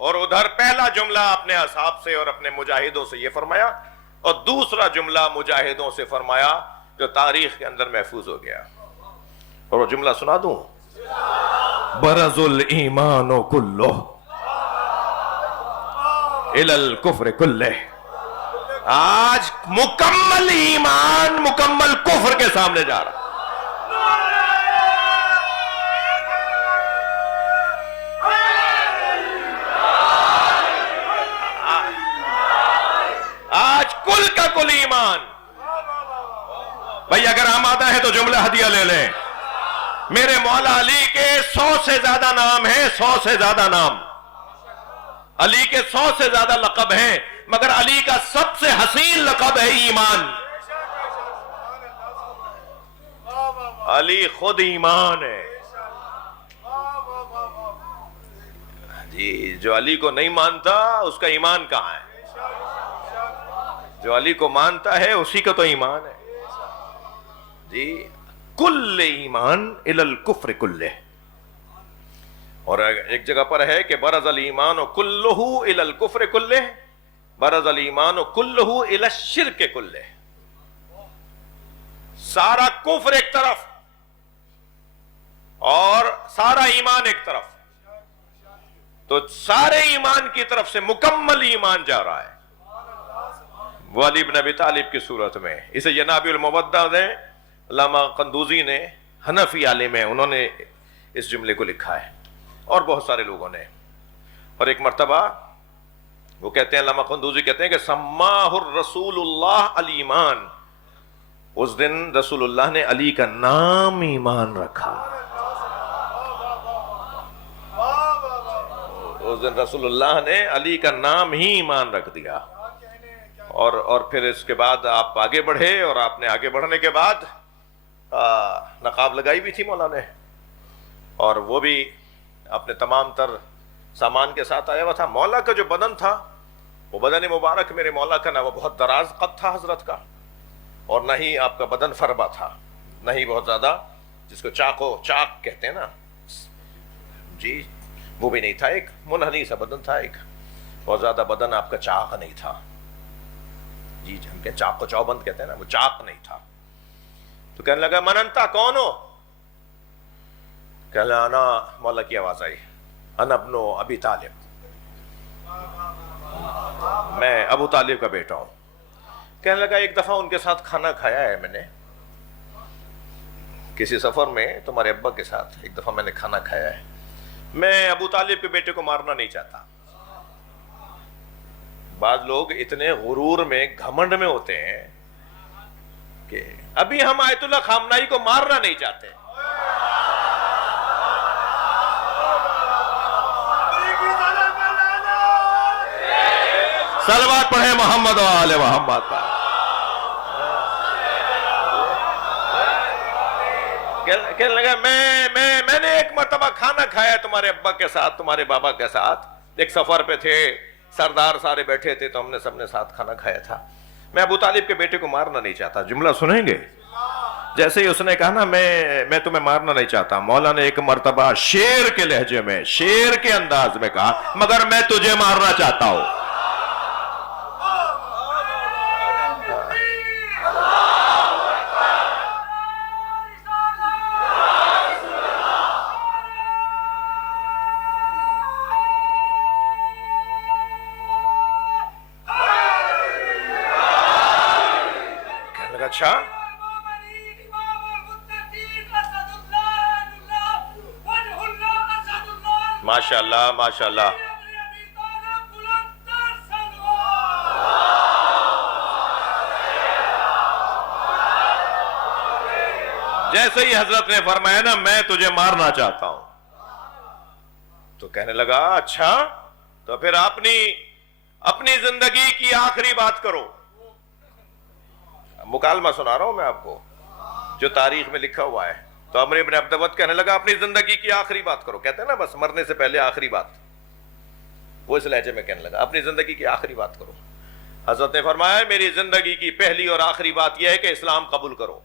اور ادھر پہلا جملہ اپنے اصحاب سے اور اپنے مجاہدوں سے یہ فرمایا, اور دوسرا جملہ مجاہدوں سے فرمایا جو تاریخ کے اندر محفوظ ہو گیا. اور وہ جملہ سنا دوں, برز الایمان کلہ الی الکفر کلہ. آج مکمل ایمان مکمل کفر کے سامنے جا رہا. آج کل کا کل ایمان. بھائی اگر آمادہ ہے تو جملہ ہدیہ لے لیں. میرے مولا علی کے 100 سے زیادہ نام ہیں, 100 سے زیادہ نام, علی کے 100 سے زیادہ لقب ہیں, مگر علی کا سب سے حسین لقب ہے ایمان. علی خود ایمان ہے جی. جو علی کو نہیں مانتا اس کا ایمان کہاں ہے؟ جو علی کو مانتا ہے اسی کا تو ایمان ہے جی. کل ایمان الی الکفر کلہ. اور ایک جگہ پر ہے کہ برز الایمان کلہ الی الکفر کلہ, برز الایمان کلہ الی الشرک کلہ. سارا کفر ایک طرف اور سارا ایمان ایک طرف, تو سارے ایمان کی طرف سے مکمل ایمان جا رہا ہے وہ علی بن ابی طالب کی صورت میں. اسے ینابع المودہ نے, علامہ قندوزی نے, حنفی عالم ہیں, انہوں نے اس جملے کو لکھا ہے, اور بہت سارے لوگوں نے. اور ایک مرتبہ وہ کہتے ہیں, علامہ قندوزی کہتے ہیں کہ سماہ الرسول اللہ الایمان, اس دن رسول اللہ نے علی کا نام ایمان رکھا. اس دن رسول اللہ نے علی کا نام ہی ایمان رکھ دیا. اور پھر اس کے بعد آپ آگے بڑھے, اور آپ نے آگے بڑھنے کے بعد نقاب لگائی بھی تھی مولا نے, اور وہ بھی اپنے تمام تر سامان کے ساتھ آیا ہوا تھا. مولا کا جو بدن تھا وہ بدن مبارک میرے مولا کا نہ وہ بہت دراز قد تھا حضرت کا, اور نہ ہی آپ کا بدن فربا تھا, نہ ہی بہت زیادہ جس کو چاک کہتے ہیں نا جی, وہ بھی نہیں تھا. ایک منحنی سا بدن تھا, ایک بہت زیادہ بدن آپ کا چاق نہیں تھا جی. ہم کہ چاق کو چوبند کہتے ہیں نا, وہ چاق نہیں تھا. تو کہنے لگا من انتا, کون ہو؟ کہنے لگا انا, مولا کی آواز آئی, انا ابن ابی طالب, میں ابو طالب کا بیٹا ہوں. کہنے لگا ایک دفعہ ان کے ساتھ کھانا کھایا ہے میں نے, کسی سفر میں تمہارے ابا کے ساتھ ایک دفعہ میں نے کھانا کھایا ہے. میں ابو طالب کے بیٹے کو مارنا نہیں چاہتا. بعض لوگ اتنے غرور میں, گھمنڈ میں ہوتے ہیں کہ ابھی ہم آیت اللہ خامنائی کو مارنا نہیں چاہتے. صلوات پڑھیں محمد و آل محمد پر. کہنے لگا میں نے ایک مرتبہ کھانا کھایا تمہارے ابا کے ساتھ, تمہارے بابا کے ساتھ, ایک سفر پہ تھے, سردار سارے بیٹھے تھے, تو ہم نے سب نے ساتھ کھانا کھایا تھا. میں ابو طالب کے بیٹے کو مارنا نہیں چاہتا. جملہ سنیں گے؟ جیسے ہی اس نے کہا نا میں تمہیں مارنا نہیں چاہتا, مولا نے ایک مرتبہ شیر کے لہجے میں, شیر کے انداز میں کہا, مگر میں تجھے مارنا چاہتا ہوں. اچھا ماشاء اللہ ماشاء اللہ. جیسے ہی حضرت نے فرمایا نا میں تجھے مارنا چاہتا ہوں، تو کہنے لگا اچھا تو پھر اپنی زندگی کی آخری بات کرو. مکالمہ سنا رہا ہوں میں آپ کو جو تاریخ میں لکھا ہوا ہے. تو عمرو بن عبد ود کہنے لگا اپنی زندگی کی آخری بات کرو. کہتے ہیں نا بس مرنے سے پہلے آخری بات. وہ اس لہجے میں کہنے لگا اپنی زندگی کی آخری بات کرو. حضرت نے فرمایا میری زندگی کی پہلی اور آخری بات یہ ہے کہ اسلام قبول کرو.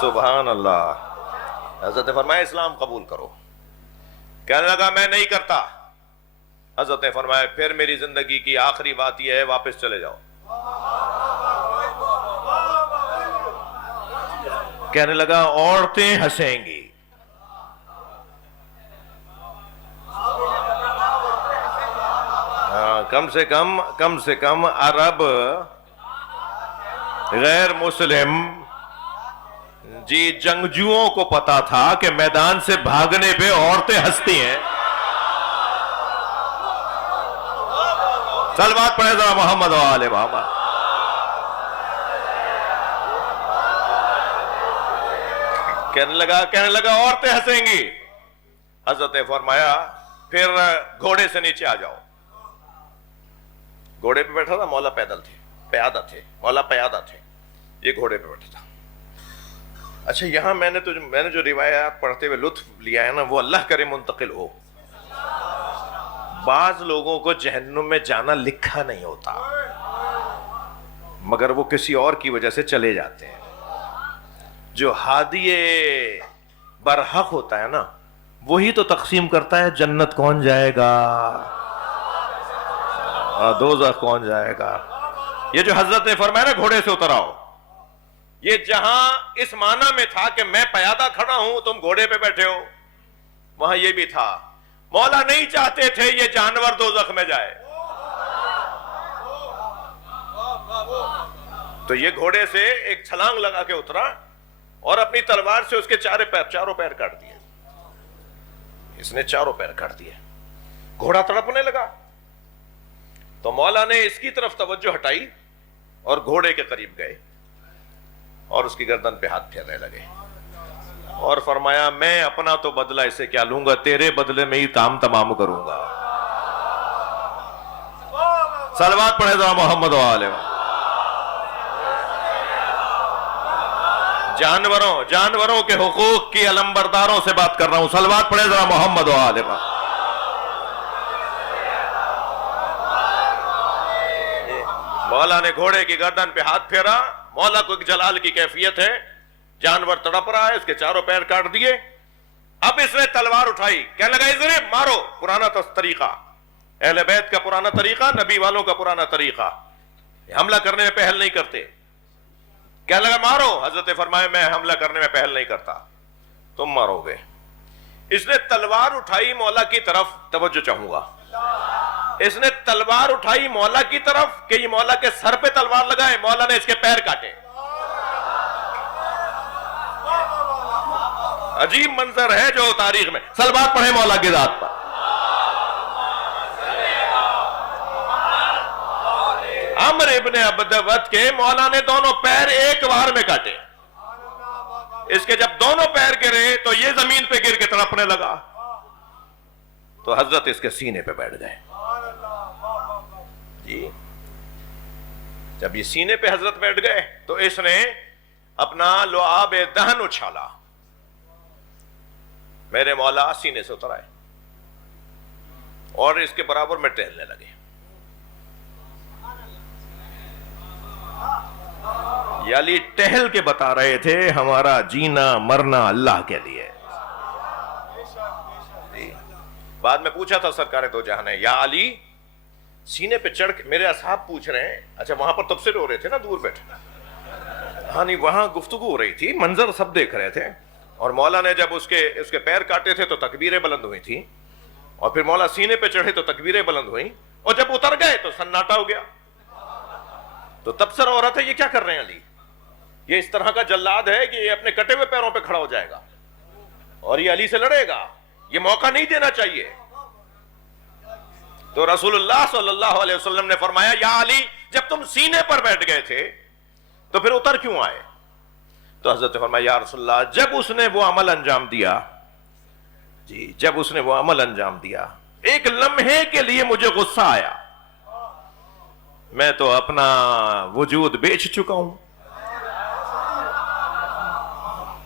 سبحان اللہ. حضرت نے فرمایا اسلام قبول کرو. کہنے لگا میں نہیں کرتا. حضرت نے فرمایا پھر میری زندگی کی آخری بات یہ ہے واپس چلے جاؤ. کہنے لگا عورتیں ہنسیں گی. کم سے کم عرب غیر مسلم جی جنگجوؤں کو پتا تھا کہ میدان سے بھاگنے پہ عورتیں ہنستی ہیں. صلوات پڑھے ذرا محمد و آل محمد. کہنے لگا عورتیں ہنسیں گی. حضرت نے فرمایا پھر گھوڑے سے نیچے آ جاؤ. گھوڑے پہ بیٹھا تھا. مولا پیدل تھے، پیادہ تھے. مولا پیادہ تھے، یہ گھوڑے پہ بیٹھا تھا. اچھا یہاں میں نے جو روایات پڑھتے ہوئے لطف لیا ہے نا وہ اللہ کرے منتقل ہو. بعض لوگوں کو جہنم میں جانا لکھا نہیں ہوتا مگر وہ کسی اور کی وجہ سے چلے جاتے ہیں. جو ہادی برحق ہوتا ہے نا وہی تو تقسیم کرتا ہے جنت کون جائے گا، دوزخ کون جائے گا. یہ جو حضرت نے فرمایا نا گھوڑے سے اتر آؤ، یہ جہاں اس معنی میں تھا کہ میں پیادہ کھڑا ہوں تم گھوڑے پہ بیٹھے ہو، وہاں یہ بھی تھا مولا نہیں چاہتے تھے یہ جانور دوزخ میں جائے. تو یہ گھوڑے سے ایک چھلانگ لگا کے اترا اور اپنی تلوار سے اس کے چاروں پیر کاٹ دیے. اس نے چاروں پیر کاٹ دیے. گھوڑا تڑپنے لگا تو مولا نے اس کی طرف توجہ ہٹائی اور گھوڑے کے قریب گئے اور اس کی گردن پہ ہاتھ پھیرنے لگے اور فرمایا میں اپنا تو بدلہ اسے کیا لوں گا، تیرے بدلے میں ہی کام تمام کروں گا. صلوات پڑھے ذرا محمد و آل. جانوروں کے حقوق کی علمبرداروں سے بات کر رہا ہوں. صلوات پڑھے ذرا محمد و آل. مولا نے گھوڑے کی گردن پہ ہاتھ پھیرا. مولا کو ایک جلال کی کیفیت ہے، جانور تڑپ رہا ہے، اس کے چاروں پیر کاٹ دیے. اب اس نے تلوار اٹھائی، کہنے لگا اضرب، مارو. پرانا طریقہ، اہل بیت کا پرانا طریقہ، نبی والوں کا پرانا طریقہ، حملہ کرنے میں پہل نہیں کرتے. کہنے لگا مارو. حضرت نے فرمایا میں حملہ کرنے میں پہل نہیں کرتا، تم مارو گے. اس نے تلوار اٹھائی مولا کی طرف، توجہ چاہوں گا. اس نے تلوار اٹھائی مولا کی طرف کہ یہ مولا کے سر پہ تلوار لگائے. مولا نے اس کے پیر کاٹے. عجیب منظر ہے جو تاریخ میں. صلوات پڑھے مولا کی ذات پر. عمرو ابن عبد ود کے مولا نے دونوں پیر ایک بار میں کاٹے. اس کے جب دونوں پیر گرے تو یہ زمین پہ گر کے تڑپنے لگا تو حضرت اس کے سینے پہ بیٹھ گئے. جی جب یہ سینے پہ حضرت بیٹھ گئے تو اس نے اپنا لعاب دہن اچھالا. میرے مولا سینے سے اتر آئے اور اس کے برابر میں ٹہلنے لگے. یعنی ٹہل کے بتا رہے تھے ہمارا جینا مرنا اللہ کے لیے. بعد میں پوچھا تھا سرکار دو جہاں نے، یا علی سینے پہ چڑھ کے، میرے اصحاب پوچھ رہے ہیں اچھا وہاں پر تبصرے ہو رہے تھے نا دور بیٹھے. ہاں نہیں وہاں گفتگو ہو رہی تھی، منظر سب دیکھ رہے تھے. اور مولا نے جب اس کے پیر کاٹے تھے تو تکبیریں بلند ہوئی تھی اور پھر مولا سینے پہ چڑھے تو تکبیریں بلند ہوئیں اور جب اتر گئے تو سناٹا ہو گیا. تو تبصرہ ہو رہا تھا یہ کیا کر رہے ہیں علی، یہ اس طرح کا جلاد ہے کہ یہ اپنے کٹے ہوئے پیروں پہ کھڑا ہو جائے گا اور یہ علی سے لڑے گا، یہ موقع نہیں دینا چاہیے. تو رسول اللہ صلی اللہ علیہ وسلم نے فرمایا یا علی جب تم سینے پر بیٹھ گئے تھے تو پھر اتر کیوں آئے. تو حضرت نے فرمایا یا رسول اللہ جب اس نے وہ عمل انجام دیا، جی جب اس نے وہ عمل انجام دیا، ایک لمحے کے لیے مجھے غصہ آیا، میں تو اپنا وجود بیچ چکا ہوں،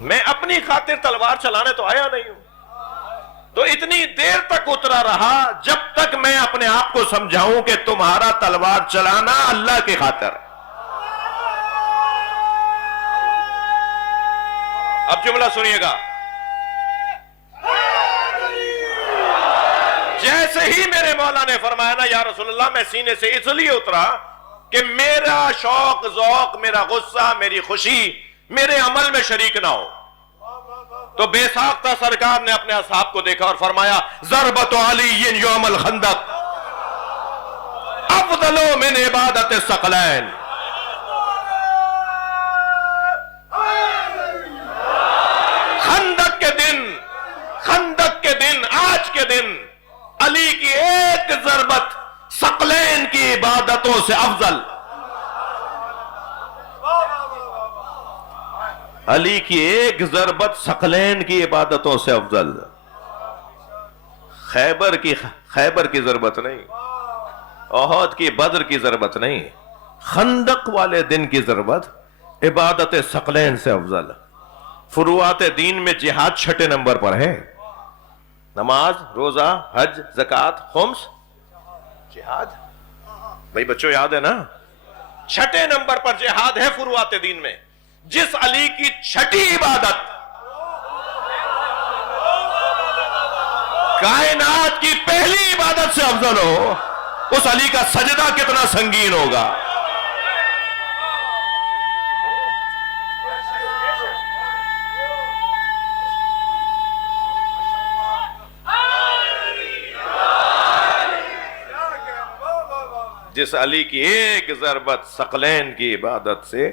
میں اپنی خاطر تلوار چلانے تو آیا نہیں ہوں، تو اتنی دیر تک اترا رہا جب تک میں اپنے آپ کو سمجھاؤں کہ تمہارا تلوار چلانا اللہ کی خاطر۔ اب جملہ سنیے گا، جیسے ہی میرے مولا نے فرمایا نا یا رسول اللہ، میں سینے سے اس لیے اترا کہ میرا شوق ذوق، میرا غصہ، میری خوشی میرے عمل میں شریک نہ ہو، تو بے ساختہ سرکار نے اپنے اصحاب کو دیکھا اور فرمایا ضربت علی یوم الخندق افضل من عبادت الثقلین۔ خندق کے دن آج کے دن علی کی ایک ضربت ثقلین کی عبادتوں سے افضل، علی کی ایک ضربت ثقلین کی عبادتوں سے افضل۔ خیبر کی ضربت نہیں، احد کی بدر کی ضربت نہیں، خندق والے دن کی ضربت عبادت ثقلین سے افضل۔ فروعات دین میں جہاد چھٹے نمبر پر ہے، نماز، روزہ، حج، زکوٰۃ، خمس، جہاد، بھائی بچوں یاد ہے نا، چھٹے نمبر پر جہاد ہے فروعات دین میں۔ جس علی کی چھٹی عبادت کائنات کی پہلی عبادت سے افضل ہو، اس علی کا سجدہ کتنا سنگین ہوگا۔ جس علی کی ایک ضربت ثقلین کی عبادت سے،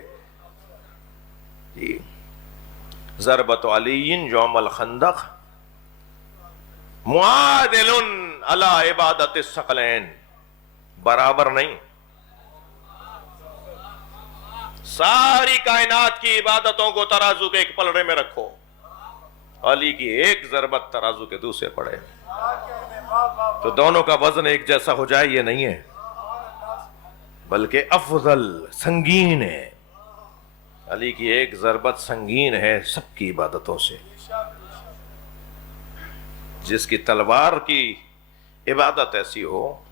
ضربت علی یوم الخندق معادل علی عبادت الثقلین، برابر نہیں۔ ساری کائنات کی عبادتوں کو ترازو کے ایک پلڑے میں رکھو، علی کی ایک ضربت ترازو کے دوسرے پڑے تو دونوں کا وزن ایک جیسا ہو جائے، یہ نہیں ہے، بلکہ افضل، سنگین ہے۔ علی کی ایک ضربت سنگین ہے سب کی عبادتوں سے۔ جس کی تلوار کی عبادت ایسی ہو،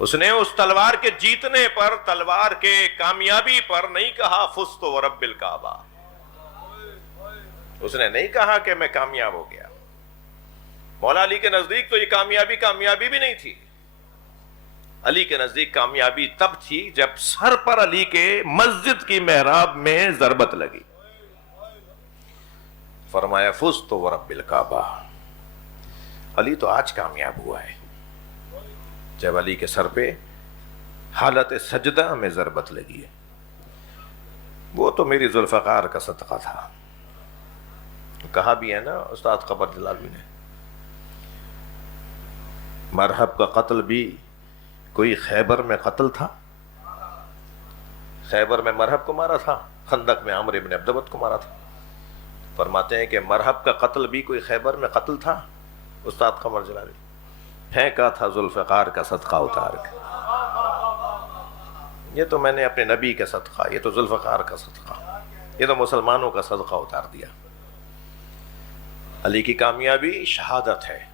اس نے اس تلوار کے جیتنے پر، تلوار کے کامیابی پر نہیں کہا فزت ورب الکعبہ، اس نے نہیں کہا کہ میں کامیاب ہو گیا۔ مولا علی کے نزدیک تو یہ کامیابی بھی نہیں تھی، علی کے نزدیک کامیابی تب تھی جب سر پر علی کے مسجد کی محراب میں ضربت لگی، فرمایا فزت ورب الکعبہ۔ علی تو آج کامیاب ہوا ہے جب علی کے سر پہ حالت سجدہ میں ضربت لگی ہے۔ وہ تو میری ذوالفقار کا صدقہ تھا، کہا بھی ہے نا استاد قمر جلالی نے، مرحب کا قتل بھی کوئی خیبر میں قتل تھا، خیبر میں مرحب کو مارا تھا، خندق میں عمرو بن عبدبت کو مارا تھا۔ فرماتے ہیں کہ مرحب کا قتل بھی کوئی خیبر میں قتل تھا، استاد قمر جلالی، پھینکا تھا ذوالفقار کا صدقہ اتار کے۔ یہ تو میں نے اپنے نبی کا صدقہ، یہ تو ذوالفقار کا صدقہ، یہ تو مسلمانوں کا صدقہ اتار دیا۔ علی کی کامیابی شہادت ہے۔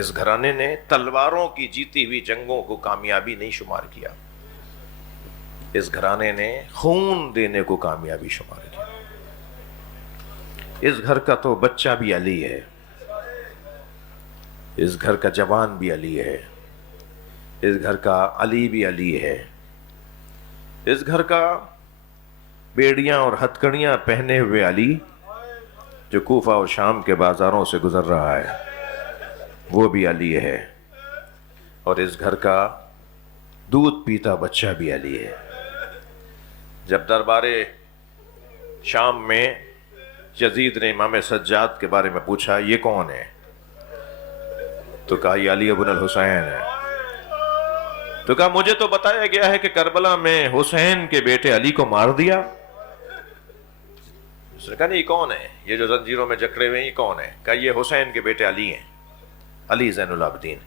اس گھرانے نے تلواروں کی جیتی ہوئی جنگوں کو کامیابی نہیں شمار کیا، اس گھرانے نے خون دینے کو کامیابی شمار کیا۔ اس گھر کا تو بچہ بھی علی ہے، اس گھر کا جوان بھی علی ہے، اس گھر کا علی بھی علی ہے، اس گھر کا بیڑیاں اور ہتکڑیاں پہنے ہوئے علی جو کوفہ اور شام کے بازاروں سے گزر رہا ہے وہ بھی علی ہے، اور اس گھر کا دودھ پیتا بچہ بھی علی ہے۔ جب دربار شام میں یزید نے امام سجاد کے بارے میں پوچھا یہ کون ہے، تو کہا یہ علی ابن الحسین ہے۔ تو کہا مجھے تو بتایا گیا ہے کہ کربلا میں حسین کے بیٹے علی کو مار دیا، اس نے کہا نہیں، یہ کون ہے؟ یہ جو زنجیروں میں جکڑے ہوئے ہیں یہ کون ہے؟ کہا یہ حسین کے بیٹے علی ہیں، علی زین العابدین۔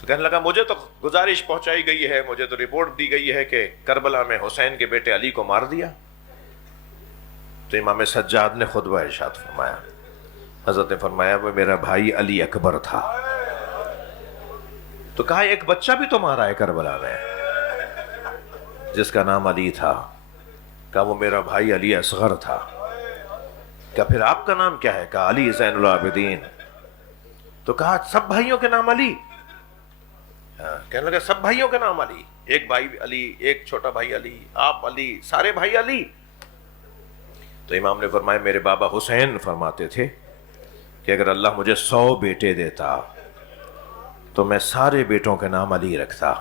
تو کہنے لگا مجھے تو گزارش پہنچائی گئی ہے، مجھے تو رپورٹ دی گئی ہے کہ کربلا میں حسین کے بیٹے علی کو مار دیا۔ تو امام سجاد نے خطبہ ارشاد فرمایا، حضرت نے فرمایا وہ میرا بھائی علی اکبر تھا۔ تو کہا ایک بچہ بھی تو مارا ہے کربلا میں جس کا نام علی تھا۔ کہا وہ میرا بھائی علی اصغر تھا۔ کہا پھر آپ کا نام کیا ہے؟ کہا علی زین العابدین۔ تو کہا سب بھائیوں کے نام علی؟ کہنے لگا سب بھائیوں کے نام علی، ایک بھائی علی، ایک چھوٹا بھائی علی، آپ علی، سارے بھائی علی۔ تو امام نے فرمایا میرے بابا حسین فرماتے تھے کہ اگر اللہ مجھے 100 بیٹے دیتا تو میں سارے بیٹوں کے نام علی رکھتا۔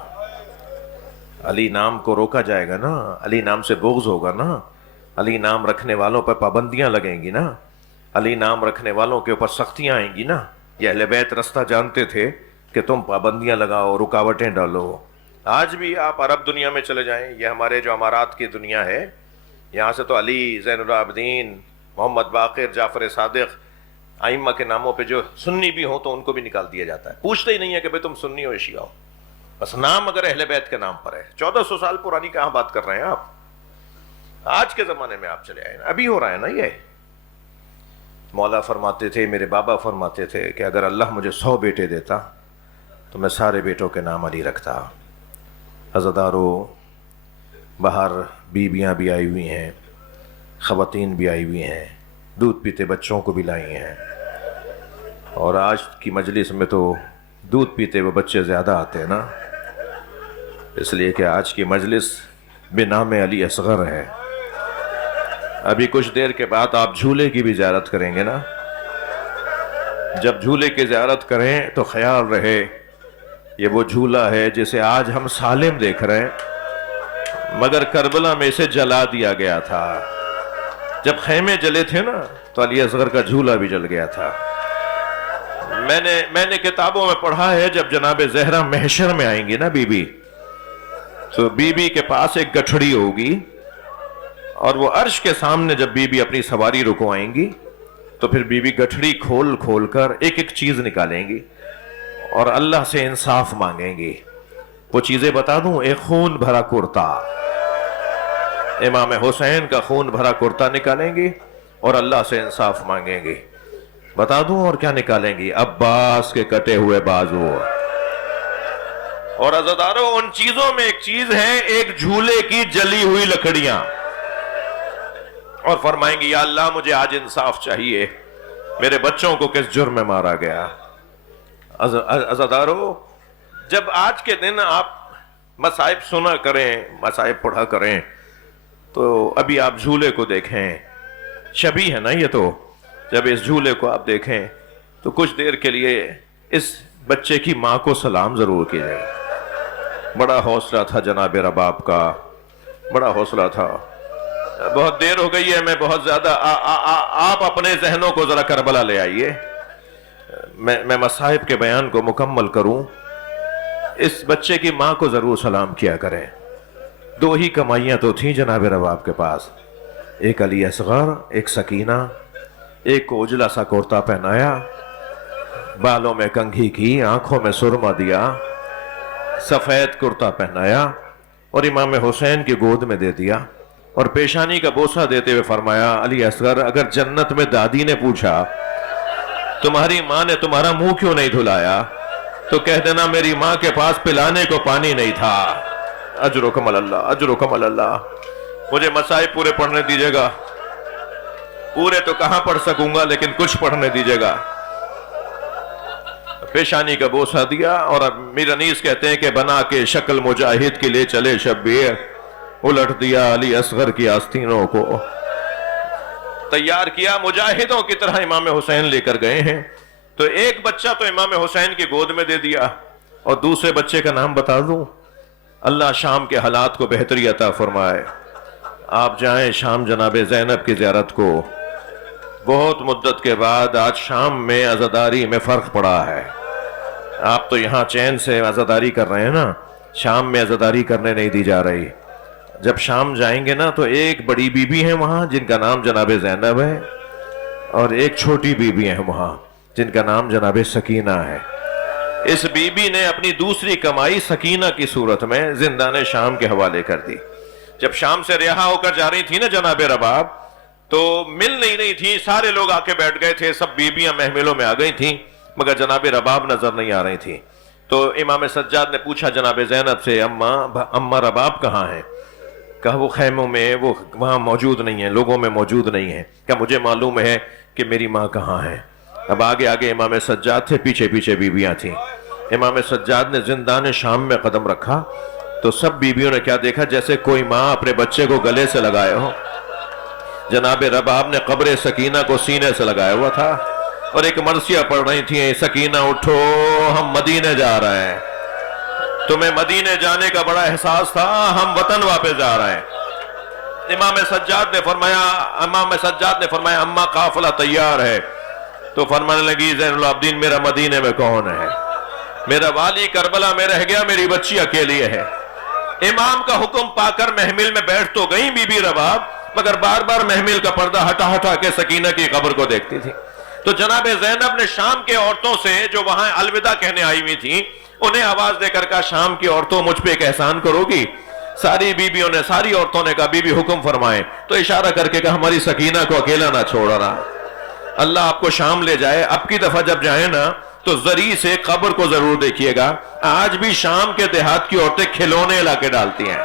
علی نام کو روکا جائے گا نا، علی نام سے بغض ہوگا نا، علی نام رکھنے والوں پر پابندیاں لگیں گی نا، علی نام رکھنے والوں کے اوپر سختیاں آئیں گی نا۔ یہ اہل بیت رستہ جانتے تھے کہ تم پابندیاں لگاؤ، رکاوٹیں ڈالو۔ آج بھی آپ عرب دنیا میں چلے جائیں، یہ ہمارے جو امارات کی دنیا ہے، یہاں سے تو علی زین العابدین، محمد باقر، جعفر صادق، ائمہ کے ناموں پہ جو سنی بھی ہوں تو ان کو بھی نکال دیا جاتا ہے۔ پوچھتے ہی نہیں ہے کہ بھئی تم سنی ہو یا شیعہ ہو، بس نام اگر اہل بیت کے نام پر ہے۔ 1400 سال پرانی کہاں بات کر رہے ہیں آپ؟ آج کے زمانے میں آپ چلے آئے نا، ابھی ہو رہا ہے نا یہ۔ مولا فرماتے تھے، میرے بابا فرماتے تھے کہ اگر اللہ مجھے 100 بیٹے دیتا تو میں سارے بیٹوں کے نام علی رکھتا۔ عزادارو، باہر بیویاں بھی آئی ہوئی ہیں، خواتین بھی آئی ہوئی ہیں، دودھ پیتے بچوں کو بھی لائی ہیں، اور آج کی مجلس میں تو دودھ پیتے ہوئے بچے زیادہ آتے ہیں نا، اس لیے کہ آج کی مجلس بنام علی اصغر ہے۔ ابھی کچھ دیر کے بعد آپ جھولے کی بھی زیارت کریں گے نا، جب جھولے کی زیارت کریں تو خیال رہے یہ وہ جھولا ہے جسے آج ہم سالم دیکھ رہے ہیں، مگر کربلا میں اسے جلا دیا گیا تھا۔ جب خیمے جلے تھے نا تو علی اصغر کا جھولا بھی جل گیا تھا۔ میں نے کتابوں میں پڑھا ہے جب جناب زہرا محشر میں آئیں گی نا بی بی، تو بی بی کے پاس ایک گٹھڑی ہوگی، اور وہ عرش کے سامنے جب بی بی اپنی سواری رکوائیں گی تو پھر بی بی گٹھڑی کھول کھول کر ایک ایک چیز نکالیں گی اور اللہ سے انصاف مانگیں گی۔ وہ چیزیں بتا دوں، ایک خون بھرا کرتا، امام حسین کا خون بھرا کرتا نکالیں گی اور اللہ سے انصاف مانگیں گی۔ بتا دوں اور کیا نکالیں گی؟ عباس کے کٹے ہوئے بازو۔ اور عزادارو، ان چیزوں میں ایک چیز ہے، ایک جھولے کی جلی ہوئی لکڑیاں، اور فرمائیں گی یا اللہ مجھے آج انصاف چاہیے، میرے بچوں کو کس جرم میں مارا گیا۔ عزادارو، جب آج کے دن آپ مصائب سنا کریں، مصائب پڑھا کریں، تو ابھی آپ جھولے کو دیکھیں، شبیہ ہے نا یہ تو، جب اس جھولے کو آپ دیکھیں تو کچھ دیر کے لیے اس بچے کی ماں کو سلام ضرور کیجئے۔ بڑا حوصلہ تھا جناب رباب کا، بڑا حوصلہ تھا۔ بہت دیر ہو گئی ہے، میں بہت زیادہ آپ اپنے ذہنوں کو ذرا کربلا لے آئیے، میں مصائب کے بیان کو مکمل کروں۔ اس بچے کی ماں کو ضرور سلام کیا کریں۔ 2 ہی کمائیاں تو تھیں جناب رباب کے پاس، ایک علی اصغر، ایک سکینہ، ایک کو اجلا سا کرتا پہنایا، بالوں میں کنگھی کی، آنکھوں میں سرما دیا، سفید کرتا پہنایا اور امام حسین کی گود میں دے دیا، اور پیشانی کا بوسہ دیتے ہوئے فرمایا علی اصغر، اگر جنت میں دادی نے پوچھا تمہاری ماں نے تمہارا منہ کیوں نہیں دھلایا تو کہہ دینا میری ماں کے پاس پلانے کو پانی نہیں تھا۔ اجرکم اللہ، اجرکم اللہ۔ مجھے مصائب پورے پڑھنے دیجیے گا، پورے تو کہاں پڑھ سکوں گا لیکن کچھ پڑھنے دیجیے گا۔ پیشانی کا بوسہ دیا، اور اب میر انیس کہتے ہیں کہ بنا کے شکل مجاہد کے لے چلے شبیر، الٹ دیا علی اصغر کی آستینوں کو، تیار کیا مجاہدوں کی طرح امام حسین لے کر گئے ہیں۔ تو ایک بچہ تو امام حسین کی گود میں دے دیا، اور دوسرے بچے کا نام بتا دوں، اللہ شام کے حالات کو بہتری عطا فرمائے۔ آپ جائیں شام جناب زینب کی زیارت کو، بہت مدت کے بعد آج شام میں عزاداری میں فرق پڑا ہے۔ آپ تو یہاں چین سے عزاداری کر رہے ہیں نا، شام میں عزاداری کرنے نہیں دی جا رہی۔ جب شام جائیں گے نا تو ایک بڑی بی بی ہیں وہاں جن کا نام جناب زینب ہے، اور ایک چھوٹی بی بی ہیں وہاں جن کا نام جناب سکینہ ہے۔ اس بی بی نے اپنی دوسری کمائی سکینہ کی صورت میں زندان شام کے حوالے کر دی۔ جب شام سے رہا ہو کر جا رہی تھی نا جناب رباب، تو مل نہیں تھی، سارے لوگ آ کے بیٹھ گئے تھے، سب بیبیاں محملوں میں آ گئی تھیں، مگر جناب رباب نظر نہیں آ رہی تھی۔ تو امام سجاد نے پوچھا جناب زینب سے، اماں رباب کہاں ہیں؟ کہا وہ خیموں میں، وہ وہاں موجود نہیں ہیں، لوگوں میں موجود نہیں ہیں۔ کہا مجھے معلوم ہے کہ میری ماں کہاں ہے۔ اب آگے آگے امام سجاد تھے، پیچھے پیچھے بیویاں تھیں۔ امام سجاد نے زندان شام میں قدم رکھا تو سب بیویوں نے کیا دیکھا؟ جیسے کوئی ماں اپنے بچے کو گلے سے لگائے ہو۔ جناب رباب نے قبر سکینہ کو سینے سے لگایا ہوا تھا اور ایک مرثیہ پڑھ رہی تھیں، سکینہ اٹھو ہم مدینے جا رہے ہیں۔ تمہیں مدینے جانے کا بڑا احساس تھا، ہم وطن واپس جا رہے ہیں۔ امام سجاد نے فرمایا اماں قافلہ تیار ہے۔ تو فرمانے لگی زین العابدین میرا مدینے میں کون ہے؟ میرا والی کربلا میں رہ گیا، میری بچی اکیلی ہے۔ امام کا حکم پا کر محمل میں بیٹھ تو گئی بی بی رباب، مگر بار بار محمل کا پردہ ہٹا کے سکینہ کی قبر کو دیکھتی تھی۔ تو جناب زینب نے شام کے عورتوں سے جو وہاں الوداع کہنے آئی ہوئی تھیں انہیں آواز دے کر کہا شام کی عورتوں مجھ پہ ایک احسان کرو گی؟ ساری بیبیوں نے، ساری عورتوں نے کہا بی بی حکم فرمائیں۔ تو اشارہ کر کے کہا ہماری سکینہ کو اکیلا نہ چھوڑنا، اللہ آپ کو شام لے جائے۔ اب کی دفعہ جب جائیں نا تو زری سے قبر کو ضرور دیکھیے گا۔ آج بھی شام کے دیہات کی عورتیں کھلونے لا کے ڈالتی ہیں،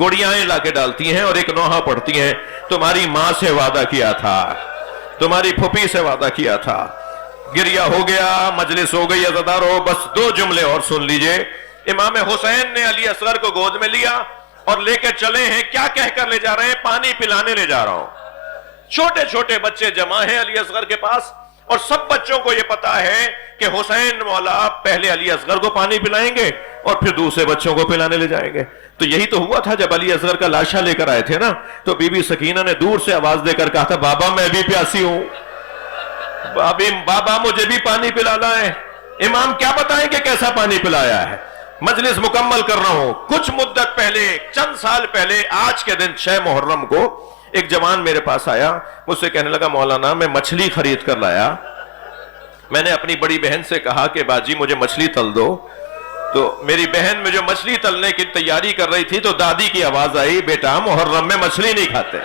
گڑیاں لا کے ڈالتی ہیں اور ایک نوحہ پڑھتی ہیں، تمہاری ماں سے وعدہ کیا تھا، تمہاری پھوپھی سے وعدہ کیا تھا۔ گریہ ہو گیا، مجلس ہو گئی عزادارو، بس دو جملے اور سن لیجئے۔ امام حسین نے علی اصغر کو گود میں لیا اور لے کے چلے ہیں۔ کیا کہہ کر لے جا رہے ہیں؟ پانی پلانے لے جا رہا ہوں۔ چھوٹے چھوٹے بچے جمع ہیں علی اصغر کے پاس، اور سب بچوں کو یہ پتا ہے کہ حسین مولا پہلے علی اصغر کو پانی پلائیں گے اور پھر دوسرے بچوں کو پلانے لے جائیں گے۔ تو یہی تو ہوا تھا جب علی اصغر کا لاشا لے کر آئے تھے نا، تو بی بی سکینہ نے دور سے آواز دے کر کہا تھا بابا میں بھی پیاسی ہوں، بابا مجھے بھی پانی پلانا ہے۔ امام کیا بتائیں کہ کیسا پانی پلایا ہے؟ مجلس مکمل کر رہا ہوں۔ کچھ مدت پہلے، چند سال پہلے، آج کے دن 6 محرم کو ایک جوان میرے پاس آیا، مجھ سے کہنے لگا مولانا میں مچھلی خرید کر لایا۔ میں نے اپنی بڑی بہن سے کہا کہ باجی مجھے مچھلی تل دو۔ تو میری بہن میں جو مچھلی تلنے کی تیاری کر رہی تھی تو دادی کی آواز آئی بیٹا محرم میں مچھلی نہیں کھاتے۔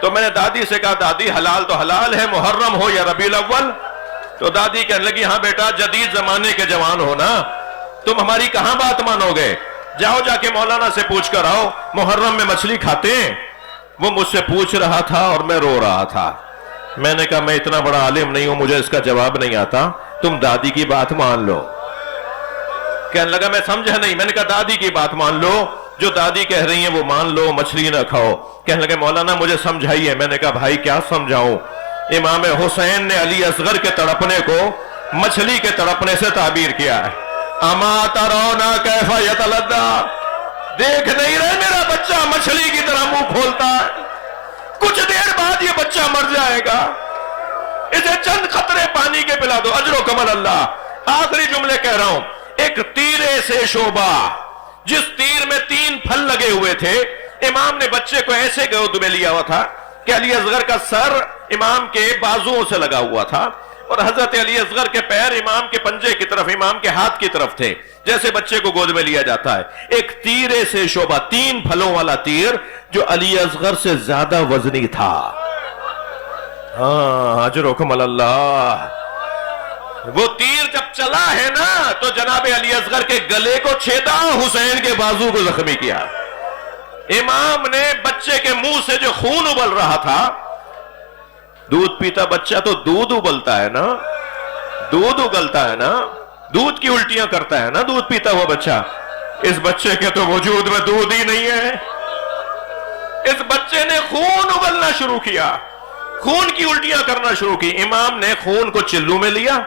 تو میں نے دادی سے کہا دادی حلال تو حلال ہے، محرم ہو یا ربیع الاول۔ تو دادی کہنے لگی ہاں بیٹا جدید زمانے کے جوان ہو نا، تم ہماری کہاں بات مانو گے؟ جاؤ جا کے مولانا سے پوچھ کر آؤ محرم میں مچھلی کھاتے ہیں۔ وہ مجھ سے پوچھ رہا تھا اور میں رو رہا تھا۔ میں نے کہا میں اتنا بڑا عالم نہیں ہوں، مجھے اس کا جواب نہیں آتا، تم دادی کی بات مان لو۔ کہنے لگا میں سمجھا نہیں۔ میں نے کہا دادی کی بات مان لو، جو دادی کہہ رہی ہیں وہ مان لو، مچھلی نہ کھاؤ۔ کہنے لگے مولانا مجھے سمجھائیے۔ میں نے کہا بھائی کیا سمجھاؤں؟ امام حسین نے علی اصغر کے تڑپنے کو مچھلی کے تڑپنے سے تعبیر کیا ہے۔ اما ترونا کیف یتلذا، دیکھ نہیں رہے میرا بچہ مچھلی کی طرح منہ کھولتا ہے، کچھ دیر بعد یہ بچہ مر جائے گا، اسے چند قطرے پانی کے پلا دو، اجر و کمل اللہ۔ آخری جملے کہہ رہا ہوں، ایک تیرے سے شعبہ، جس تیر میں 3 پھل لگے ہوئے تھے، امام نے بچے کو ایسے گود میں لیا ہوا تھا کہ علی اصغر کا سر امام کے بازوؤں سے لگا ہوا تھا اور حضرت علی اصغر کے پیر امام کے پنجے کی طرف، امام کے ہاتھ کی طرف تھے، جیسے بچے کو گود میں لیا جاتا ہے۔ ایک تیرے سے شعبہ، 3 پھلوں والا تیر جو علی اصغر سے زیادہ وزنی تھا۔ ہاں اجر و کمل اللہ۔ وہ تیر جب چلا ہے نا تو جناب علی اصغر کے گلے کو چھیدا، حسین کے بازو کو زخمی کیا۔ امام نے بچے کے منہ سے جو خون ابل رہا تھا، دودھ پیتا بچہ تو دودھ ابلتا ہے نا، دودھ اگلتا ہے نا، دودھ کی الٹیاں کرتا ہے نا دودھ پیتا ہوا بچہ۔ اس بچے کے تو وجود میں دودھ ہی نہیں ہے، اس بچے نے خون ابلنا شروع کیا، خون کی الٹیاں کرنا شروع کی۔ امام نے خون کو چلو میں لیا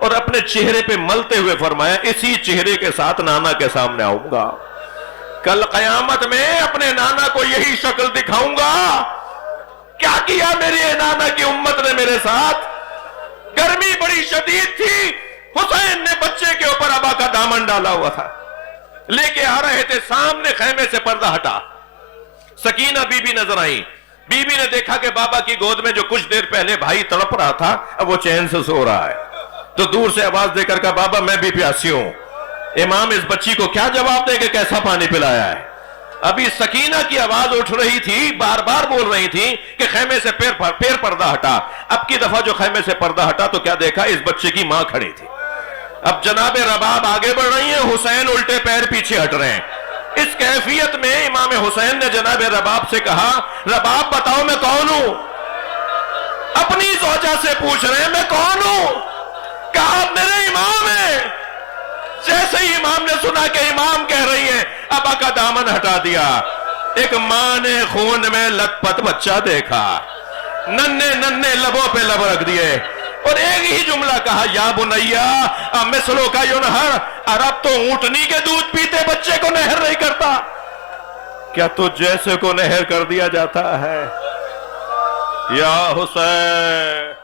اور اپنے چہرے پہ ملتے ہوئے فرمایا اسی چہرے کے ساتھ نانا کے سامنے آؤں گا، کل قیامت میں اپنے نانا کو یہی شکل دکھاؤں گا۔ کیا کیا میرے نانا کی امت نے میرے ساتھ؟ گرمی بڑی شدید تھی، حسین نے بچے کے اوپر ابا کا دامن ڈالا ہوا تھا، لے کے آ رہے تھے، سامنے خیمے سے پردہ ہٹا، سکینہ بی بی نظر آئی، بی بی نے دیکھا کہ بابا کی گود میں جو کچھ دیر پہلے بھائی تڑپ رہا تھا اب وہ چین سے سو رہا ہے، تو دور سے آواز دے کر کہا بابا میں بھی پیاسی ہوں۔ امام اس بچی کو کیا جواب دے کہ کیسا پانی پلایا ہے؟ ابھی سکینہ کی آواز اٹھ رہی تھی، بار بار بول رہی تھی کہ خیمے سے پیر پردہ ہٹا۔ اب کی دفعہ جو خیمے سے پردہ ہٹا تو کیا دیکھا؟ اس بچے کی ماں کھڑی تھی۔ اب جناب رباب آگے بڑھ رہی ہیں، حسین الٹے پیر پیچھے ہٹ رہے ہیں۔ اس کیفیت میں امام حسین نے جناب رباب سے کہا رباب بتاؤ میں کون ہوں؟ اپنی زوجہ سے پوچھ رہے ہیں میں کون ہوں؟ کہا آپ میرے امام ہیں۔ جیسے ہی امام نے سنا کہ امام کہہ رہی ہیں، ابا کا دامن ہٹا دیا۔ ایک ماں نے خون میں لت پت بچہ دیکھا، ننے لبوں پہ لب رکھ دیے اور ایک ہی جملہ کہا یا بنیا مثلو کا ینہر، عرب تو اونٹنی کے دودھ پیتے بچے کو نہر نہیں کرتا، کیا تو جیسے کو نہر کر دیا جاتا ہے؟ یا حسین